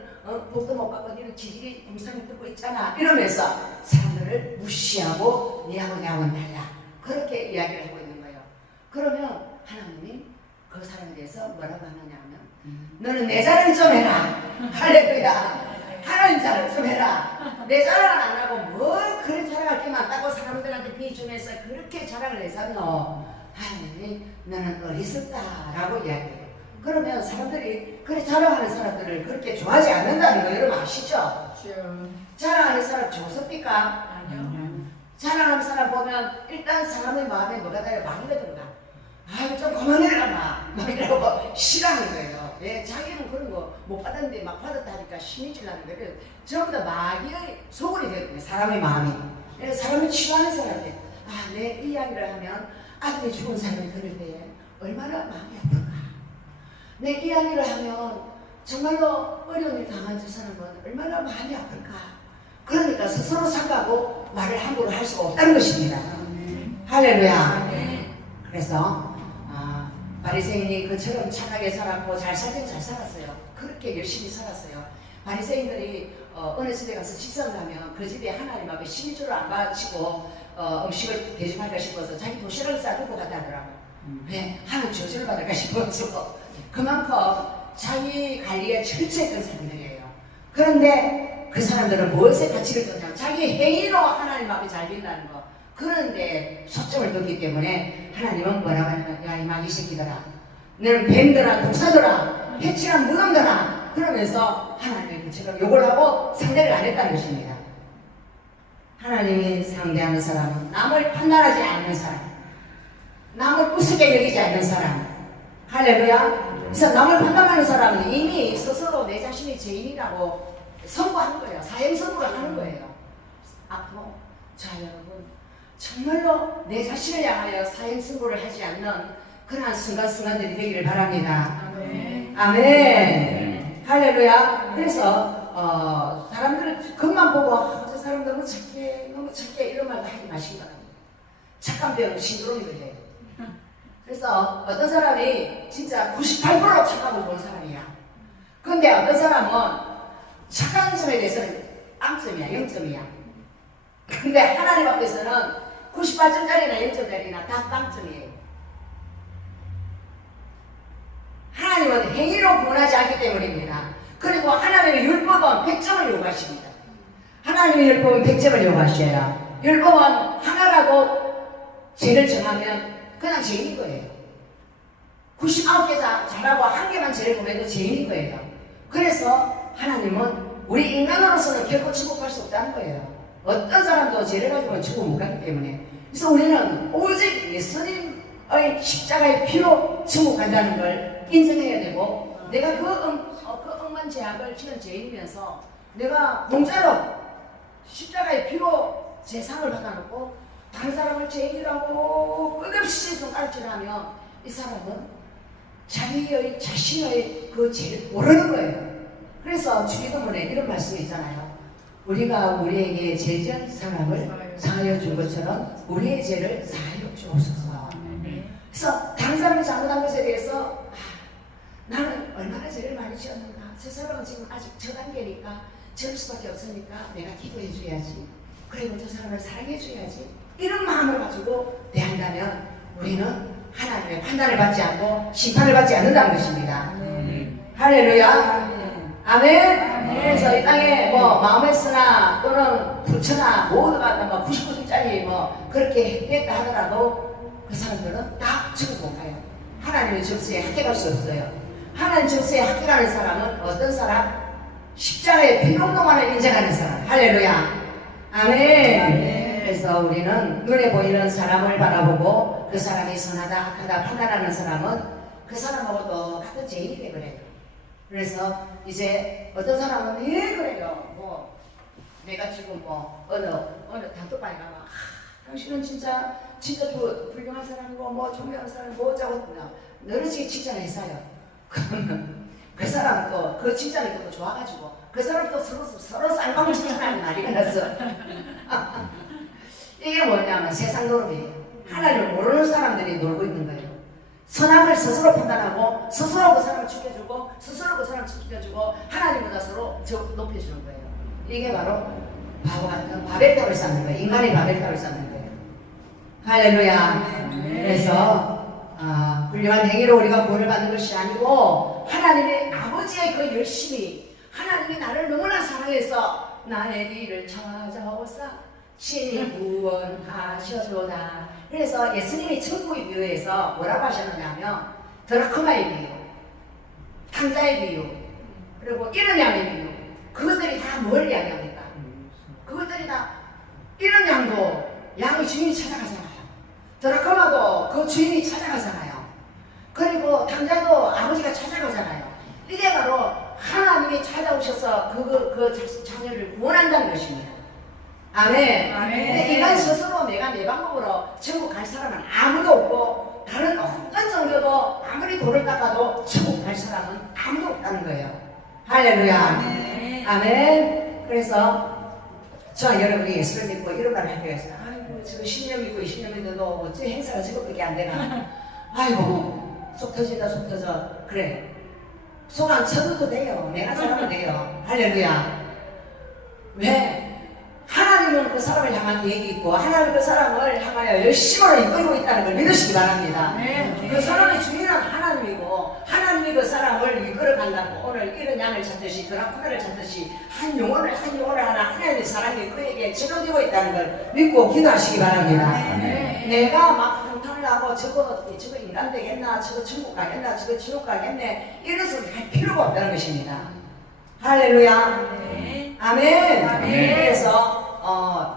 복도 못 받고 니는 지지리 공상이 듣고 있잖아 이러면서 사람들을 무시하고 니하고는 달라 그렇게 이야기를 하고 있는 거예요. 그러면 하나님이 그 사람에 대해서 뭐라고 하느냐 하면 너는 내 자랑 좀 해라. 할렐루야. 하나님 자랑 좀 해라. 내 자랑은 안 하고 뭘 그런 자랑할 게 많다고 사람들한테 비주면서 그렇게 자랑을 해서 너 하나님이 너는 어리석다라고 이야기해요. 그러면 사람들이 그래 자랑하는 사람들을 그렇게 좋아하지 않는다는 거 여러분 아시죠? 자랑하는 사람 좋습니까? 아니요. 자랑하는 사람 보면 일단 사람의 마음에 뭐가 들어요? 마귀가 들어가. 아이고 좀 그만해라 막 이러고 싫어하는 거예요. 왜? 자기는 그런 거 못 받았는데 막 받았다 하니까 신이질 나는 거예요. 전부 다 마귀의 소굴이 되거든요. 사람의 마음이. 그래서 사람을 치료하는 사람들. 내 이야기를 하면 아들이 죽은 사람이 들을 때에 얼마나 마음이 아플까. 내 이야기를 하면 정말로 어려운 일 당한 저 사람은 얼마나 마음이 아플까. 그러니까 스스로 생각하고 말을 함부로 할 수가 없다는 것입니다. 할렐루야. 그래서 바리새인이 그처럼 착하게 살았고 잘 살긴 잘 살았어요. 그렇게 열심히 살았어요. 바리새인들이 어느 집에 가서 식사를 하면 그 집에 하나님 앞에 신주를 안 바치고 음식을 대접할까 싶어서 자기 도시락을 싸들고 갔다더라고. 왜? 하나님 저주를 받을까 싶어서. 그만큼 자기 관리에 철저했던 사람들이에요. 그런데 그 사람들은 무엇에 가치를 뒀냐면 자기 행위로 하나님 앞에 잘 빛나는 거. 그런데 초점을 뒀기 때문에 하나님은 뭐라고 하냐면 야 이 마귀 새끼들아 너는 뱀들아 독사들아 해치란 무덤들아 그러면서 하나님의 그처럼 욕을 하고 상대를 안 했다는 것입니다. 하나님이 상대하는 사람은 남을 판단하지 않는 사람, 남을 우습게 여기지 않는 사람. 할렐루야. 그래서 남을 판단하는 사람은 이미 스스로 내 자신이 죄인이라고 선고하는 거예요. 사형 선고를 하는 거예요. 앞으로 자 여러분 정말로 내 자신을 향하여 사형 선고를 하지 않는 그러한 순간순간들이 되기를 바랍니다. 아멘. 아멘. 할렐루야. 그래서 사람들을 겉만 보고 저 사람 너무 착해 이런 말도 하지 마시기 바랍니다. 착한 배우는 신드롬이 걸려요. 그래서 어떤 사람이 진짜 98% 착하고 좋은 사람이야. 근데 어떤 사람은 착한 점에 대해서는 빵점이야, 0점이야. 근데 하나님 앞에서는 98점짜리나 0점짜리나 다 빵점이에요. 하나님은 행위로 구원하지 않기 때문입니다. 그리고 하나님의 율법은 100점을 요구하십니다. 하나님의 율법은 100점을 요구하셔요. 율법은 하나라도 죄를 정하면 그냥 죄인 거예요. 99개 잘하고 한 개만 죄를 범해도 죄인 거예요. 그래서 하나님은 우리 인간으로서는 결코 천국 갈 수 없다는 거예요. 어떤 사람도 죄를 가지고 천국 못 가기 때문에. 그래서 우리는 오직 예수님의 십자가의 피로 천국 간다는 걸 인정해야 되고, 내가 그 억만 죄악을 지은 죄인이면서 내가 공짜로 십자가의 피로 재상을 받아놓고 다른 사람을 죄인이라고 끝없이 손가락질하면 이 사람은 자기의 자신의 그 죄를 모르는 거예요. 그래서 주기도문에 이런 말씀이 있잖아요. 우리가 우리에게 죄지은 사람을 사하여 준 것처럼 우리의 죄를 사하여 주옵소서. 그래서 다른 사람이 잘못한 것에 대해서 나는 얼마나 죄를 많이 지었는가. 저 사람은 지금 아직 저 단계니까 저럴 수밖에 없으니까 내가 기도해 줘야지. 그리고 저 사람을 사랑해 줘야지. 이런 마음을 가지고 대한다면 우리는 하나님의 판단을 받지 않고 심판을 받지 않는다는 것입니다. 할렐루야. 아멘. 그래서 이 땅에 뭐 마음에서나 또는 부처나 모두가 뭐 99점짜리 뭐 그렇게 했다 하더라도 그 사람들은 다 천국 못 가요. 하나님의 접수에 합격할 수 없어요. 하나님 접수에 합격하는 사람은 어떤 사람? 십자가의 피운동만을 인정하는 사람. 할렐루야. 아멘. 그래서 우리는 눈에 보이는 사람을 바라보고 그 사람이 선하다 악하다 판단하는 사람은 그 사람하고 똑같은 죄인이 되버려요. 그래서 이제 어떤 사람은 왜 그래요? 뭐 내가 지금 뭐 어느 단톡방에 가면 당신은 진짜 훌륭한 사람이고 뭐 존경하는 사람이고 뭐 어쩌고 너르지게 칭찬했어요. 그러면 그 사람은 또 그 칭찬이 또 좋아가지고 그 사람 또 서로 쌍방울 칭찬하는 날이 났어. 이게 뭐냐면 세상 노름이에요. 하나님을 모르는 사람들이 놀고 있는 거예요. 선악을 스스로 판단하고 스스로 그 사람을 죽여주고 스스로 그 사람을 죽여주고 하나님보다 서로 높여주는 거예요. 이게 바로 바보 같은 바벨탑을 쌓는 거예요. 인간이 바벨탑을 쌓는 거예요. 할렐루야. 그래서 훌륭한 행위로 우리가 구원을 받는 것이 아니고 하나님의 아버지의 그 열심히, 하나님이 나를 너무나 사랑해서 나의 길을 찾아오사 친히 구원하셔도다. 그래서 예수님이 천국의 비유에서 뭐라고 하셨느냐면 드라크마의 비유, 탕자의 비유, 그리고 이런 양의 비유, 그것들이 다 뭘 이야기합니까? 그것들이 다 이런 양도 양의 주인이 찾아가잖아요. 드라크마도 그 주인이 찾아가잖아요. 그리고 탕자도 아버지가 찾아가잖아요. 이게 바로 하나님이 찾아오셔서 그 자녀를 구원한다는 것입니다. 아멘. 근데 인간 스스로 내가 내 방법으로 천국 갈 사람은 아무도 없고 다른 어떤 종교도 아무리 돌을 닦아도 천국 갈 사람은 아무도 없다는 거예요. 할렐루야. 아멘. 그래서 저 여러분이 예수를 믿고 이런 말 하게 했어요. 아이고 저거 10년 믿고 20년 믿어도 어째 행사가 저것밖에 안 되나. 아이고 속 터진다 속 터져. 그래. 속 안 쳐도 돼요. 내가 잘하면 돼요. 할렐루야. 왜? 하나님은 그 사람을 향한 계획이 있고 하나님은 그 사람을 향하여 열심으로 이끌고 있다는 걸 믿으시기 바랍니다. 네. 그 사람의 주인은 하나님이고 하나님이 그 사람을 이끌어 간다고 오늘 이런 양을 찾듯이 드라쿠라를 찾듯이 한 영혼을 하나 하나님의 사랑이 그에게 적용되고 있다는 걸 믿고 기도하시기 바랍니다. 네. 내가 막 한탄을 하고 저거 인간 되겠나 저거 천국 가겠나 저거 지옥 가겠네 이런 소리 할 필요가 없다는 것입니다. 할렐루야. 네. 아멘. 아멘. 그래서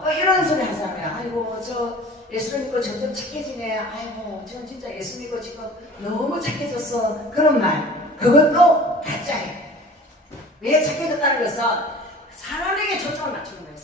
또 이런 소리 하잖아요. 아이고 저 예수 믿고 점점 착해지네. 아이고 저는 진짜 예수 믿고 지금 너무 착해졌어. 그런 말 그것도 가짜예요. 왜 착해졌다는 것은 사람에게 초점을 맞추는 거예요.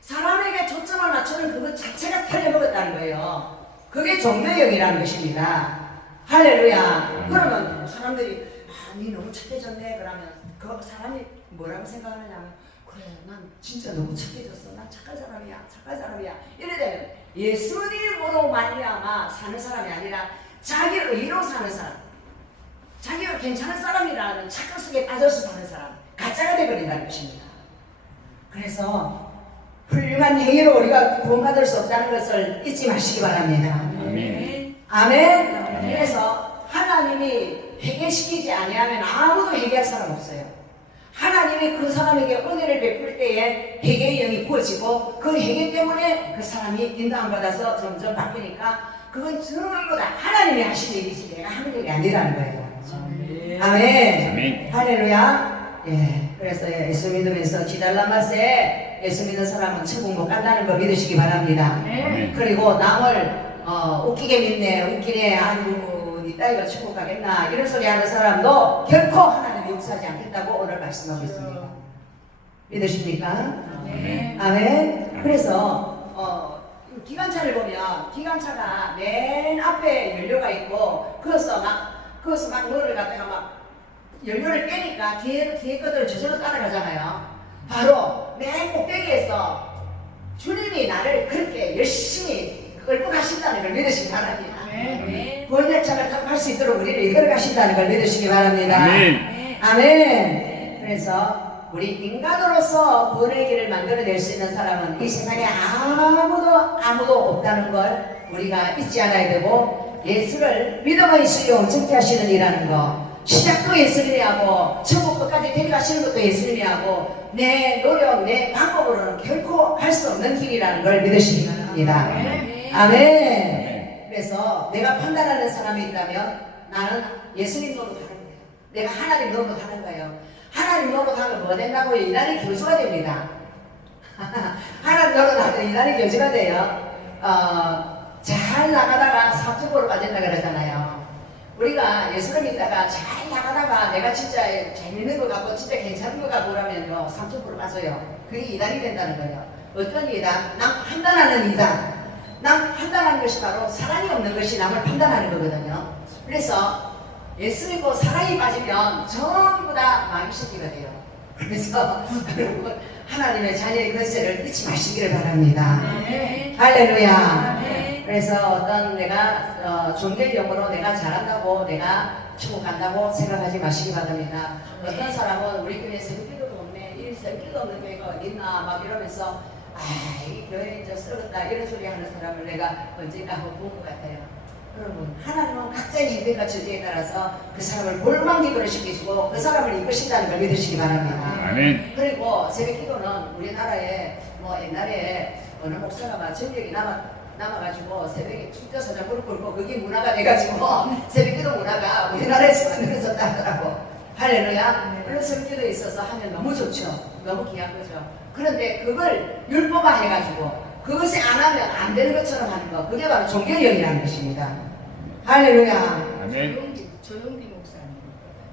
사람에게 초점을 맞추는 그것 자체가 틀려먹었다는 거예요. 그게 종교형이라는 것입니다. 할렐루야. 그러면 사람들이 니 너무 착해졌네. 그러면 그 사람이 뭐라고 생각하느냐면 그래 난 진짜 너무 착해졌어. 난 착한 사람이야. 이래 되면 예수님으로 말미암아 사는 사람이 아니라 자기 의로 사는 사람, 자기가 괜찮은 사람이라는 착각 속에 빠져서 사는 사람, 가짜가 되어버린다는 것입니다. 그래서 훌륭한 행위로 우리가 구원받을 수 없다는 것을 잊지 마시기 바랍니다. 아멘. 아멘. 그래서 하나님이 회개시키지 아니하면 아무도 회개할 사람 없어요. 하나님이 그 사람에게 은혜를 베풀 때에 회개의 영이 부어지고 그 회개 때문에 그 사람이 인도함 받아서 점점 바뀌니까 그건 전부 다 하나님이 하신 일이지 내가 하는 일이 아니라는 거예요. 아멘. 아멘. 할렐루야. 예. 그래서 예수 믿으면서 지달란 맛에 예수 믿는 사람은 천국 못 간다는 거 믿으시기 바랍니다. 네. 그리고 남을 웃기게 믿네, 웃기네, 아이고 니 딸이가 천국 가겠나 이런 소리 하는 사람도 결코 하나님이 용서하지 않겠다고 오늘 말씀하고 있습니다. 믿으십니까? 네. 아멘. 그래서 기관차를 보면 기관차가 맨 앞에 연료가 있고 그것서 막 뭐를 갖다가 막 연료를 빼니까 뒤에 것들을 저절로 따라가잖아요. 바로 맨 꼭대기에서 주님이 나를 그렇게 열심히 끌고 가신다는 걸 믿으시기 바랍니다. 네. 구원열차를 타고 갈 수 있도록 우리를 이끌어 가신다는 걸 믿으시기 바랍니다. 아멘. 아멘. 그래서 우리 인간으로서 구원의 길을 만들어낼 수 있는 사람은 이 세상에 아무도 없다는 걸 우리가 잊지 않아야 되고 예수를 믿음의 수요 온전케 하시는 이라는 거 시작도 예수님이 하고 천국 끝까지 데려가시는 것도 예수님이 하고 내 노력, 내 방법으로는 결코 할 수 없는 길이라는 걸 믿으시기 바랍니다. 아멘. 그래서 내가 판단하는 사람이 있다면 나는 예수님 노릇하는 거예요. 내가 하나님 노릇하는 거예요. 하나님 노릇하면 뭐 된다고요? 이단의 교주가 됩니다. 하나님 노릇하면 이단의 교주가 돼요. 잘 나가다가 삼천포로 빠진다 그러잖아요. 우리가 예수를 믿다가 잘 나가다가 내가 진짜 재밌는 것 같고 진짜 괜찮은 것 같고 그러면요 삼천포로 빠져요. 그게 이단이 된다는 거예요. 어떤 이단? 남 판단하는 이단. 남 판단하는 것이 바로 사랑이 없는 것이 남을 판단하는 거거든요. 그래서 예수 믿고 사랑이 빠지면 전부 다 마귀 새끼가 돼요. 그래서 여러분 하나님의 자녀의 권세를 잊지 마시기를 바랍니다. 네. 할렐루야. 네. 그래서 어떤 내가 종교용으로 내가 잘한다고 내가 천국 간다고 생각하지 마시기 바랍니다. 어떤 사람은 우리 교회 새벽기도도 없네, 이 새벽기도 없는 교회가 어디 있나 막 이러면서 이 교회 이제 썩었다 이런 소리 하는 사람을 내가 언젠가 한번 본 것 같아요. 여러분 하나님은 각자의 행동과 처지에 따라서 그 사람을 볼망기도를 시키시고 그 사람을 이끄신다는 걸 믿으시기 바랍니다. 아멘. 그리고 새벽기도는 우리나라에 뭐 옛날에 어느 목사가 막 전력이 남아가지고 새벽에 춤춰서 무릎 꿇고 그게 문화가 돼가지고 새벽기도 문화가 우리나라에서 만들어졌다 하더라고. 할렐루야. 그런 새벽기도에 있어서 하면 너무 좋죠. 너무 귀한 거죠. 그런데 그걸 율법화 해가지고 그것이 안 하면 안 되는 것처럼 하는 거 그게 바로 종교령이라는 것입니다. 할렐루야. 아멘. 조용기 목사님.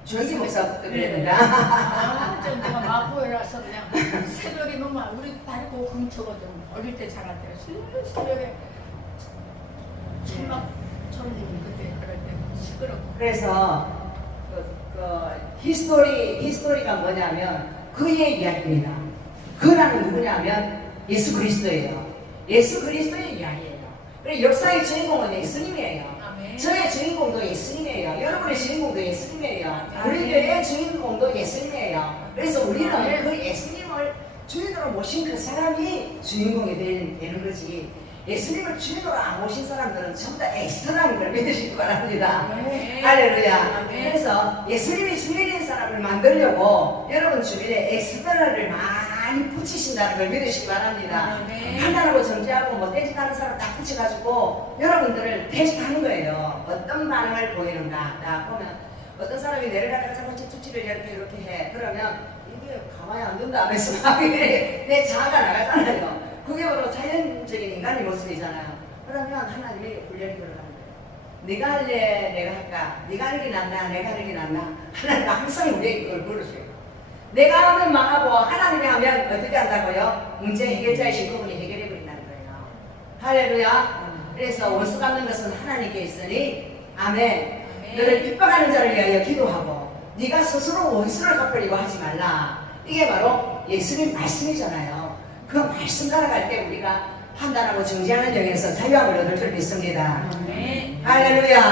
조영기 목사부터 그랬는가? 좀 내가 마포에라서 그냥 새벽이면 막 우리 다리고 근처거든. 어릴 때 자랄 때 새벽에 천막처럼 그때 그럴 때 시끄럽고. 그래서 히스토리가 뭐냐면 그의 이야기입니다. 그라는 누구냐면 예수 그리스도예요. 예수 그리스도의 이야기예요. 그리고 역사의 주인공은 예수님이에요. 저의 주인공도 예수님이에요. 여러분의 주인공도 예수님이에요. 아멘. 우리 교회의 주인공도 예수님이에요. 그래서 우리는 아멘. 그 예수님을 주인으로 모신 그 사람이 주인공이 되는 거지. 예수님을 주인으로 안 모신 사람들은 전부 다 엑스트라는 걸 믿으시기 바랍니다. 아멘. 할렐루야. 아멘. 그래서 예수님이 주인인 사람을 만들려고 여러분 주변에 엑스트라를 많이 붙이신다는 걸 믿으시기 바랍니다. 아멘. 판단하고 정지하고 뭐 떼짓하는 사람 딱 붙여가지고 여러분들을 테스트하는 거예요. 어떤 반응을 보이는가. 나 보면 어떤 사람이 내려가다가 자꾸 찌투치를 이렇게 해. 그러면 이게 가만히 안 둔다 하면서 막 내 자아가 나가잖아요. 그게 바로 자연적인 인간의 모습이잖아요. 그러면 하나님이 훈련이 들어가는 거예요. 네가 할래? 내가 할까? 네가 하는 게 낫나? 내가 하는 게 낫나? 하나님 항상 우리에게 그걸 물으세요. 내가 하면 망하고 하나님이 하면 어떻게 한다고요? 문제 해결자이신 그분이 해결해 버린다는 거예요. 할렐루야. 그래서 원수 갚는 것은 하나님께 있으니 아멘. 너를 핍박하는 자를 위하여 기도하고 네가 스스로 원수를 갚으려고 하지 말라. 이게 바로 예수님 말씀이잖아요. 그 말씀 따라갈 때 우리가 판단하고 정지하는 영에서 자유함을 얻을 줄 믿습니다. 아멘. 할렐루야.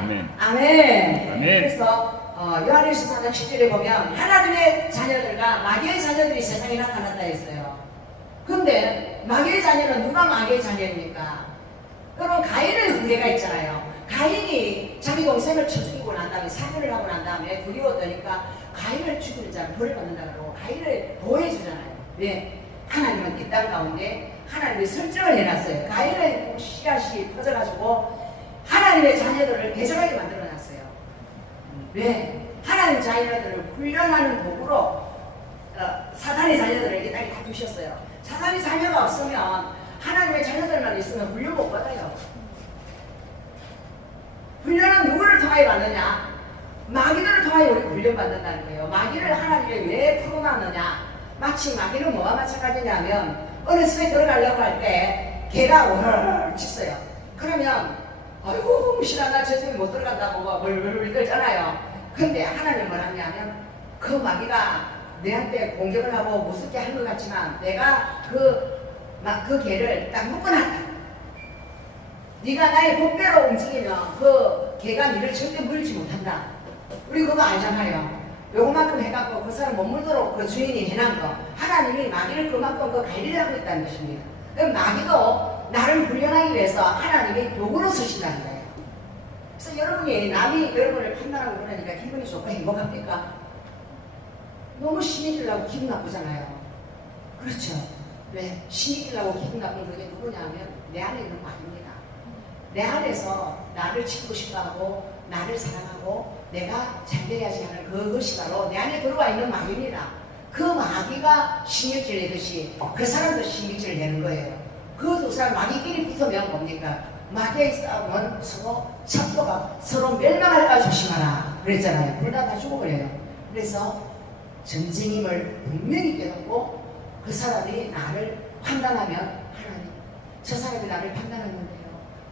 아멘. 아멘. 아멘. 그래서 요한일서 4장 10절에 보면 하나님의 자녀들과 마귀의 자녀들이 세상에 나타났다 했어요. 근데 마귀의 자녀는 누가 마귀의 자녀입니까? 그럼 가인의 후예가 있잖아요. 가인이 자기 동생을 쳐 죽이고 난 다음에 사기를 하고 난 다음에 두려워 떠니까 가인을 죽이는 자를 벌을 받는다고 가인을 보호해 주잖아요. 왜? 하나님은 이 땅 가운데 하나님이 설정을 해놨어요. 가인의 씨앗이 퍼져가지고 하나님의 자녀들을 대적하게 만들어놨어요. 왜? 하나님 자녀들을 훈련하는 도구로 사탄의 자녀들을 이 땅에 다 두셨어요. 사탄의 자녀가 없으면 하나님의 자녀들만 있으면 훈련 못 받아요. 훈련은 누구를 통하여 받느냐? 마귀들을 통하여 우리 훈련받는다는 거예요. 마귀를 하나님이 왜 풀어놨느냐? 마치 마귀는 뭐와 마찬가지냐면 어느 숲에 들어가려고 할 때 개가 오늘 짖어요. 그러면 아이고 무시나 나 저 숲에 못 들어간다고 막 벌벌 떨잖아요. 근데 하나님은 뭘 하냐면 그 마귀가 내한테 공격을 하고 무섭게 한 것 같지만 내가 그 개를 딱 묶어놨다. 네가 나의 복대로 움직이면 그 개가 너를 절대 물지 못한다. 우리 그거 알잖아요. 요거만큼 해갖고 그 사람 못 물도록 그 주인이 해놓은 거. 하나님이 마귀를 그만큼 그 관리를 하고 있다는 것입니다. 그럼 마귀도 나를 훈련하기 위해서 하나님이 도구로 쓰신다는 거예요. 그래서 여러분이 남이 여러분을 판단하고 그러니까 기분이 좋고 행복합니까? 너무 신이기려고 기분 나쁘잖아요. 그렇죠. 왜? 신이기려고 기분 나쁜 그게 누구냐면 내 안에 있는 마귀입니다. 내 안에서 나를 지키고 싶어하고 나를 사랑하고 내가 잘돼야지 하는 그것이 바로 내 안에 들어와 있는 마귀입니다. 그 마귀가 신경질 내듯이 그 사람도 신경질 내는 거예요. 그 두 사람 마귀끼리 붙으면 뭡니까? 마귀의 싸움은 서로 참도가 서로 멸망할까 조심하라 그랬잖아요. 그러다 다 죽어버려요. 그래서 전쟁임을 분명히 깨닫고 그 사람이 나를 판단하면 하나님 저 사람이 나를 판단하는데요.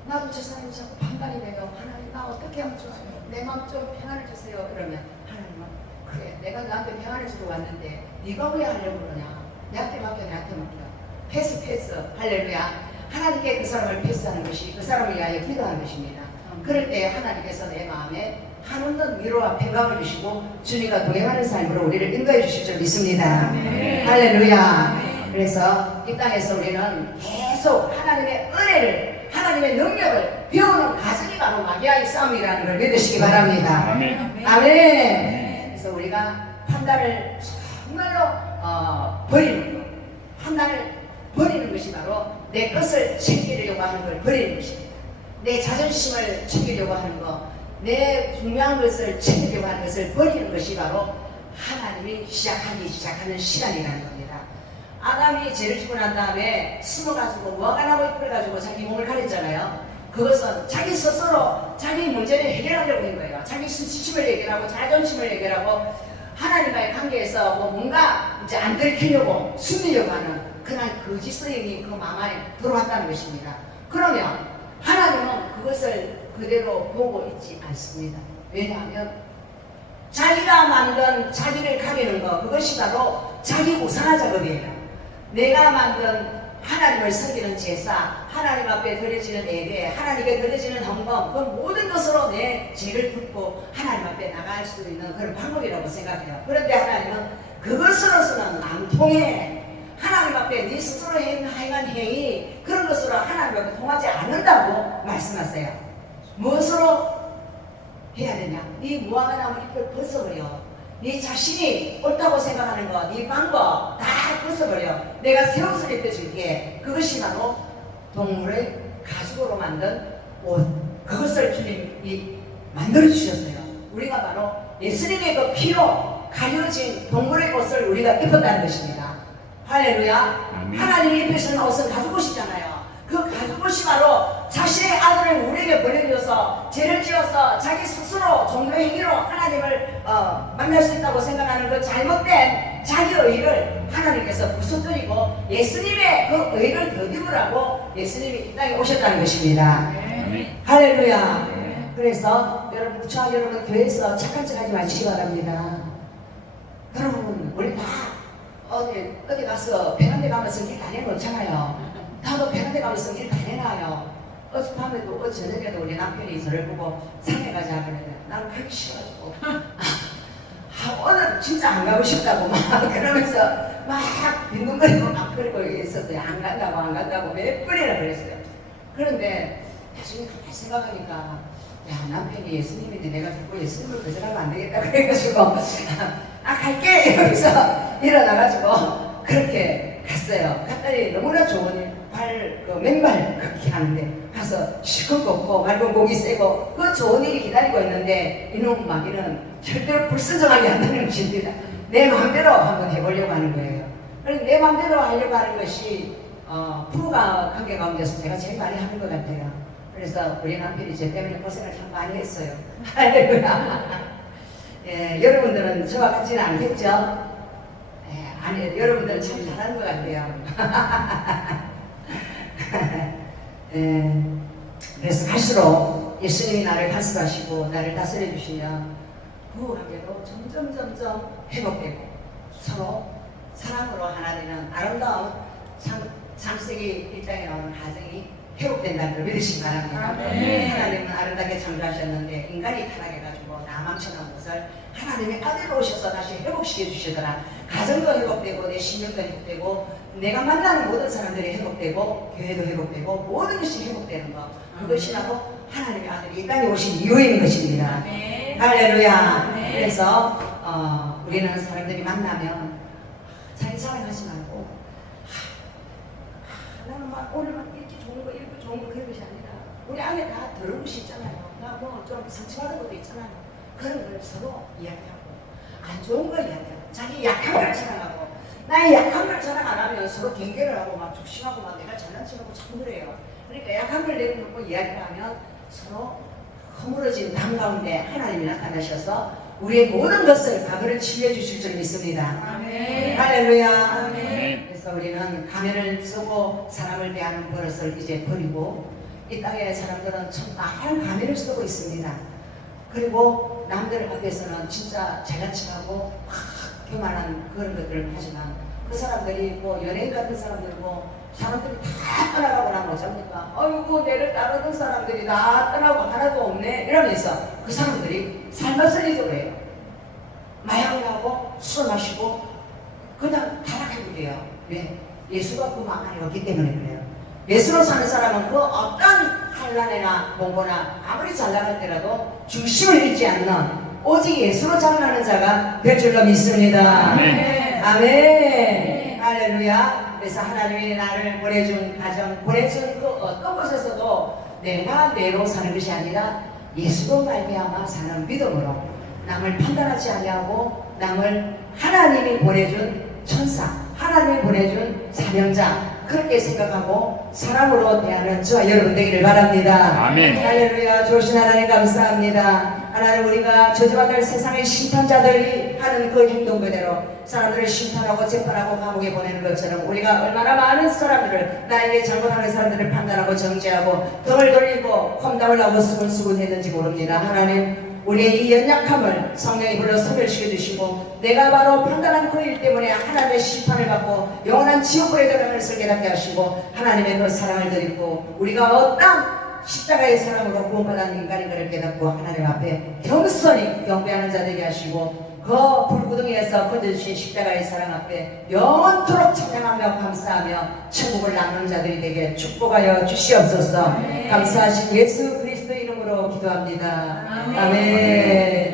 나도 저 사람이 자꾸 판단이 돼요. 하나님 나 어떻게 하면 좋아요? 내 마음 좀 평안을 주세요. 그러면 하나님은 그래 내가 너한테 평안을 주러 왔는데 네가 왜 하려고 그러냐? 내한테 맡겨 내한테 맡겨. 패스 할렐루야. 하나님께 그 사람을 패스하는 것이 그 사람을 위하여 기도하는 것입니다. 그럴 때 하나님께서 내 마음에 한없는 위로와 평강을 주시고 주님과 동행하는 삶으로 우리를 인도해 주실 줄 믿습니다. 할렐루야. 그래서 이 땅에서 우리는 계속 하나님의 은혜를 하나님의 능력을 배우는 과정이 바로 마귀와의 싸움이라는 걸 믿으시기 바랍니다. 아멘. 아멘. 그래서 우리가 판단을 정말로 버리는 것, 판단을 버리는 것이 바로 내 것을 챙기려고 하는 걸 버리는 것입니다. 내 자존심을 챙기려고 하는 것, 내 중요한 것을 챙기려고 하는 것을 버리는 것이 바로 하나님이 시작하는 시간이라는 겁니다. 아담이 죄를 짓고 난 다음에 숨어가지고 무화과나무 잎을 가지고 자기 몸을 가렸잖아요. 그것은 자기 스스로 자기 문제를 해결하려고 한 거예요. 자기 수치심을 해결하고 자존심을 해결하고 하나님과의 관계에서 뭔가 이제 안 들키려고 숨기려고 하는 그런 거짓 스님이 그 마음 안에 들어왔다는 것입니다. 그러면 하나님은 그것을 그대로 보고 있지 않습니다. 왜냐하면 자기가 만든 자기를 가리는 것, 그것이 바로 자기 우상화 작업이에요. 내가 만든 하나님을 섬기는 제사, 하나님 앞에 드려지는 예배, 하나님께 드려지는 헌금, 그 모든 것으로 내 죄를 붓고 하나님 앞에 나갈 수 있는 그런 방법이라고 생각해요. 그런데 하나님은 그것으로서는 안 통해. 하나님 앞에 네 스스로 행한 행위, 그런 것으로 하나님 앞에 통하지 않는다고 말씀하세요. 무엇으로 해야 되냐? 네 무화과 나무 잎을 벗어버려. 네 자신이 옳다고 생각하는 거, 네 방법 다 벗어버려. 내가 새 옷을 입혀줄게. 그것이 바로 동물의 가죽으로 만든 옷. 그것을 주님이 만들어주셨어요. 우리가 바로 예수님의 그 피로 가려진 동물의 옷을 우리가 입었다는 것입니다. 할렐루야. 아멘. 하나님이 입히신 옷은 가죽옷이잖아요. 그 가죽옷이 바로 자신의 아들을 우리에게 보내주셔서 죄를 지어서 자기 스스로 종교의 행위로 하나님을 만날 수 있다고 생각하는 그 잘못된 자기 의를 하나님께서 부숴드리고 예수님의 그 의를 덧입으라고 예수님이 이 땅에 오셨다는 것입니다. 아멘. 할렐루야. 그래서 여러분, 저와 여러분 교회에서 착한 척 하지 마시기 바랍니다. 여러분, 우리 다 어디 가서 베란다 가면서 일 다 내놓잖아요. 나도 베란다 가면서 일 다 내놔요. 어젯밤에도 어저녁에도 우리 남편이 저를 보고 산에 가자 그러는데 나는 가기 싫어가지고 오늘 진짜 안 가고 싶다고 막 그러면서 막 빈둥거리고 막 그러고 있었어요. 안 간다고 몇 번이나 그랬어요. 그런데 나중에 가만히 생각하니까 야, 남편이 예수님인데 내가 자꾸 예수님을 거절하면 안 되겠다 그래가지고 갈게 이러면서 일어나가지고 그렇게 갔어요. 갔더니 너무나 좋은 맨발 걷기 하는데 가서 실컷 걷고 맑은 공기 쐬고 그 좋은 일이 기다리고 있는데 이놈 마귀는 절대로 불순종하게 한다는 것입니다. 내 마음대로 한번 해보려고 하는 거예요. 그래서 내 마음대로 하려고 하는 것이 부부가 관계 가운데서 제가 제일 많이 하는 것 같아요. 그래서 우리 남편이 제 때문에 고생을 참 많이 했어요. 할렐루야. 예, 여러분들은 저와 같지는 않겠죠? 예, 아니, 여러분들은 참 잘하는 것 같아요. 예, 그래서 갈수록 예수님이 나를 다스리시고 나를 다스려 주시면 부부관계도 점점 회복되고 서로 사랑으로 하나 되는 아름다운 창세기 1장에 나오는 가정이 회복된다는 걸 믿으시기 바랍니다. 아멘. 하나님은 아름답게 창조하셨는데 인간이 타락해가지고 나 망쳐놓은 것을 하나님의 아들로 오셔서 다시 회복시켜 주시더라. 가정도 회복되고 내 신경도 회복되고 내가 만나는 모든 사람들이 회복되고 교회도 회복되고 모든 것이 회복되는 것, 그것이 바로 하나님의 아들이 이 땅에 오신 이유인 것입니다. 아멘. 할렐루야. 아멘. 그래서 우리는 사람들이 만나면 자기 자랑하지 말고 나는 막 오늘 막 이렇게 좋은 거 그런 것이 아니라 우리 안에 다 더러운 것이 있잖아요. 나 뭐 좀 상처받은 것도 있잖아요. 그런 걸 서로 이야기하고 안 좋은 걸 이야기하고 자기 약한 걸 자랑하고 나의 약한 걸 자랑 안 하면 서로 경계를 하고 막 조심하고 막 내가 잘난 척하고 자꾸 그래요. 그러니까 약한 걸 내려놓고 이야기를 하면 서로 허물어진 담 가운데 하나님이 나타나셔서 우리의 모든 것을 가그를 치유해 주실 줄 믿습니다. 아멘. 할렐루야. 아멘. 그래서 우리는 가면을 쓰고 사람을 대하는 버릇을 이제 버리고 이 땅의 사람들은 참 많은 가면을 쓰고 있습니다. 그리고 남들 앞에서는 진짜 잘난 척하고 교만한 그런 것들을 하지만 그 사람들이 뭐 연예인 같은 사람들고 사람들이 다 떠나가고 나면 어쩝니까? 아이고 내를 따르던 사람들이 다 떠나고 하나도 없네 이러면서 그 사람들이 삶을 잊어버려요. 마약을 하고 술 마시고 그냥 타락하게 돼요. 왜? 예수가 그 마음 안에 없기 때문에 그래요. 예수로 사는 사람은 그 어떤 환난이나 공고나 아무리 잘 나갈 때라도 중심을 잃지 않는 오직 예수로 자라나는 자가 될 줄로 믿습니다. 아멘. 아멘. 할렐루야. 그래서 하나님이 나를 보내준 가정, 보내준 그 어떤 곳에서도 내가 내로 사는 것이 아니라 예수로 말미암아 사는 믿음으로 남을 판단하지 아니하고 남을 하나님이 보내준 천사, 하나님이 보내준 사명자 그렇게 생각하고 사랑으로 대하는 저와 여러분 되기를 바랍니다. 아멘. 할렐루야. 좋으신 하나님 감사합니다. 하나님 우리가 저주받을 세상의 심판자들이 하는 그 행동 그대로 사람들을 심판하고 재판하고 감옥에 보내는 것처럼 우리가 얼마나 많은 사람들을 나에게 잘못하는 사람들을 판단하고 정죄하고 등을 돌리고 험담을 하고 수군수군 했는지 모릅니다. 하나님 우리의 이 연약함을 성령이 불러 소멸시켜 주시고 내가 바로 판단한 그 일 때문에 하나님의 심판을 받고 영원한 지옥불에 들어가는 것을 깨닫게 하시고 하나님의 그 사랑을 드리고 우리가 어떤 십자가의 사랑으로 구원받은 인간인 것을 깨닫고 하나님 앞에 겸손히 경배하는 자 되게 하시고 그 불구덩이에서 건져주신 십자가의 사랑 앞에 영원토록 찬양하며 감사하며 천국을 나누는 자들이 되게 축복하여 주시옵소서. 감사하신 예수 그리스도 이름으로 기도합니다. 아멘.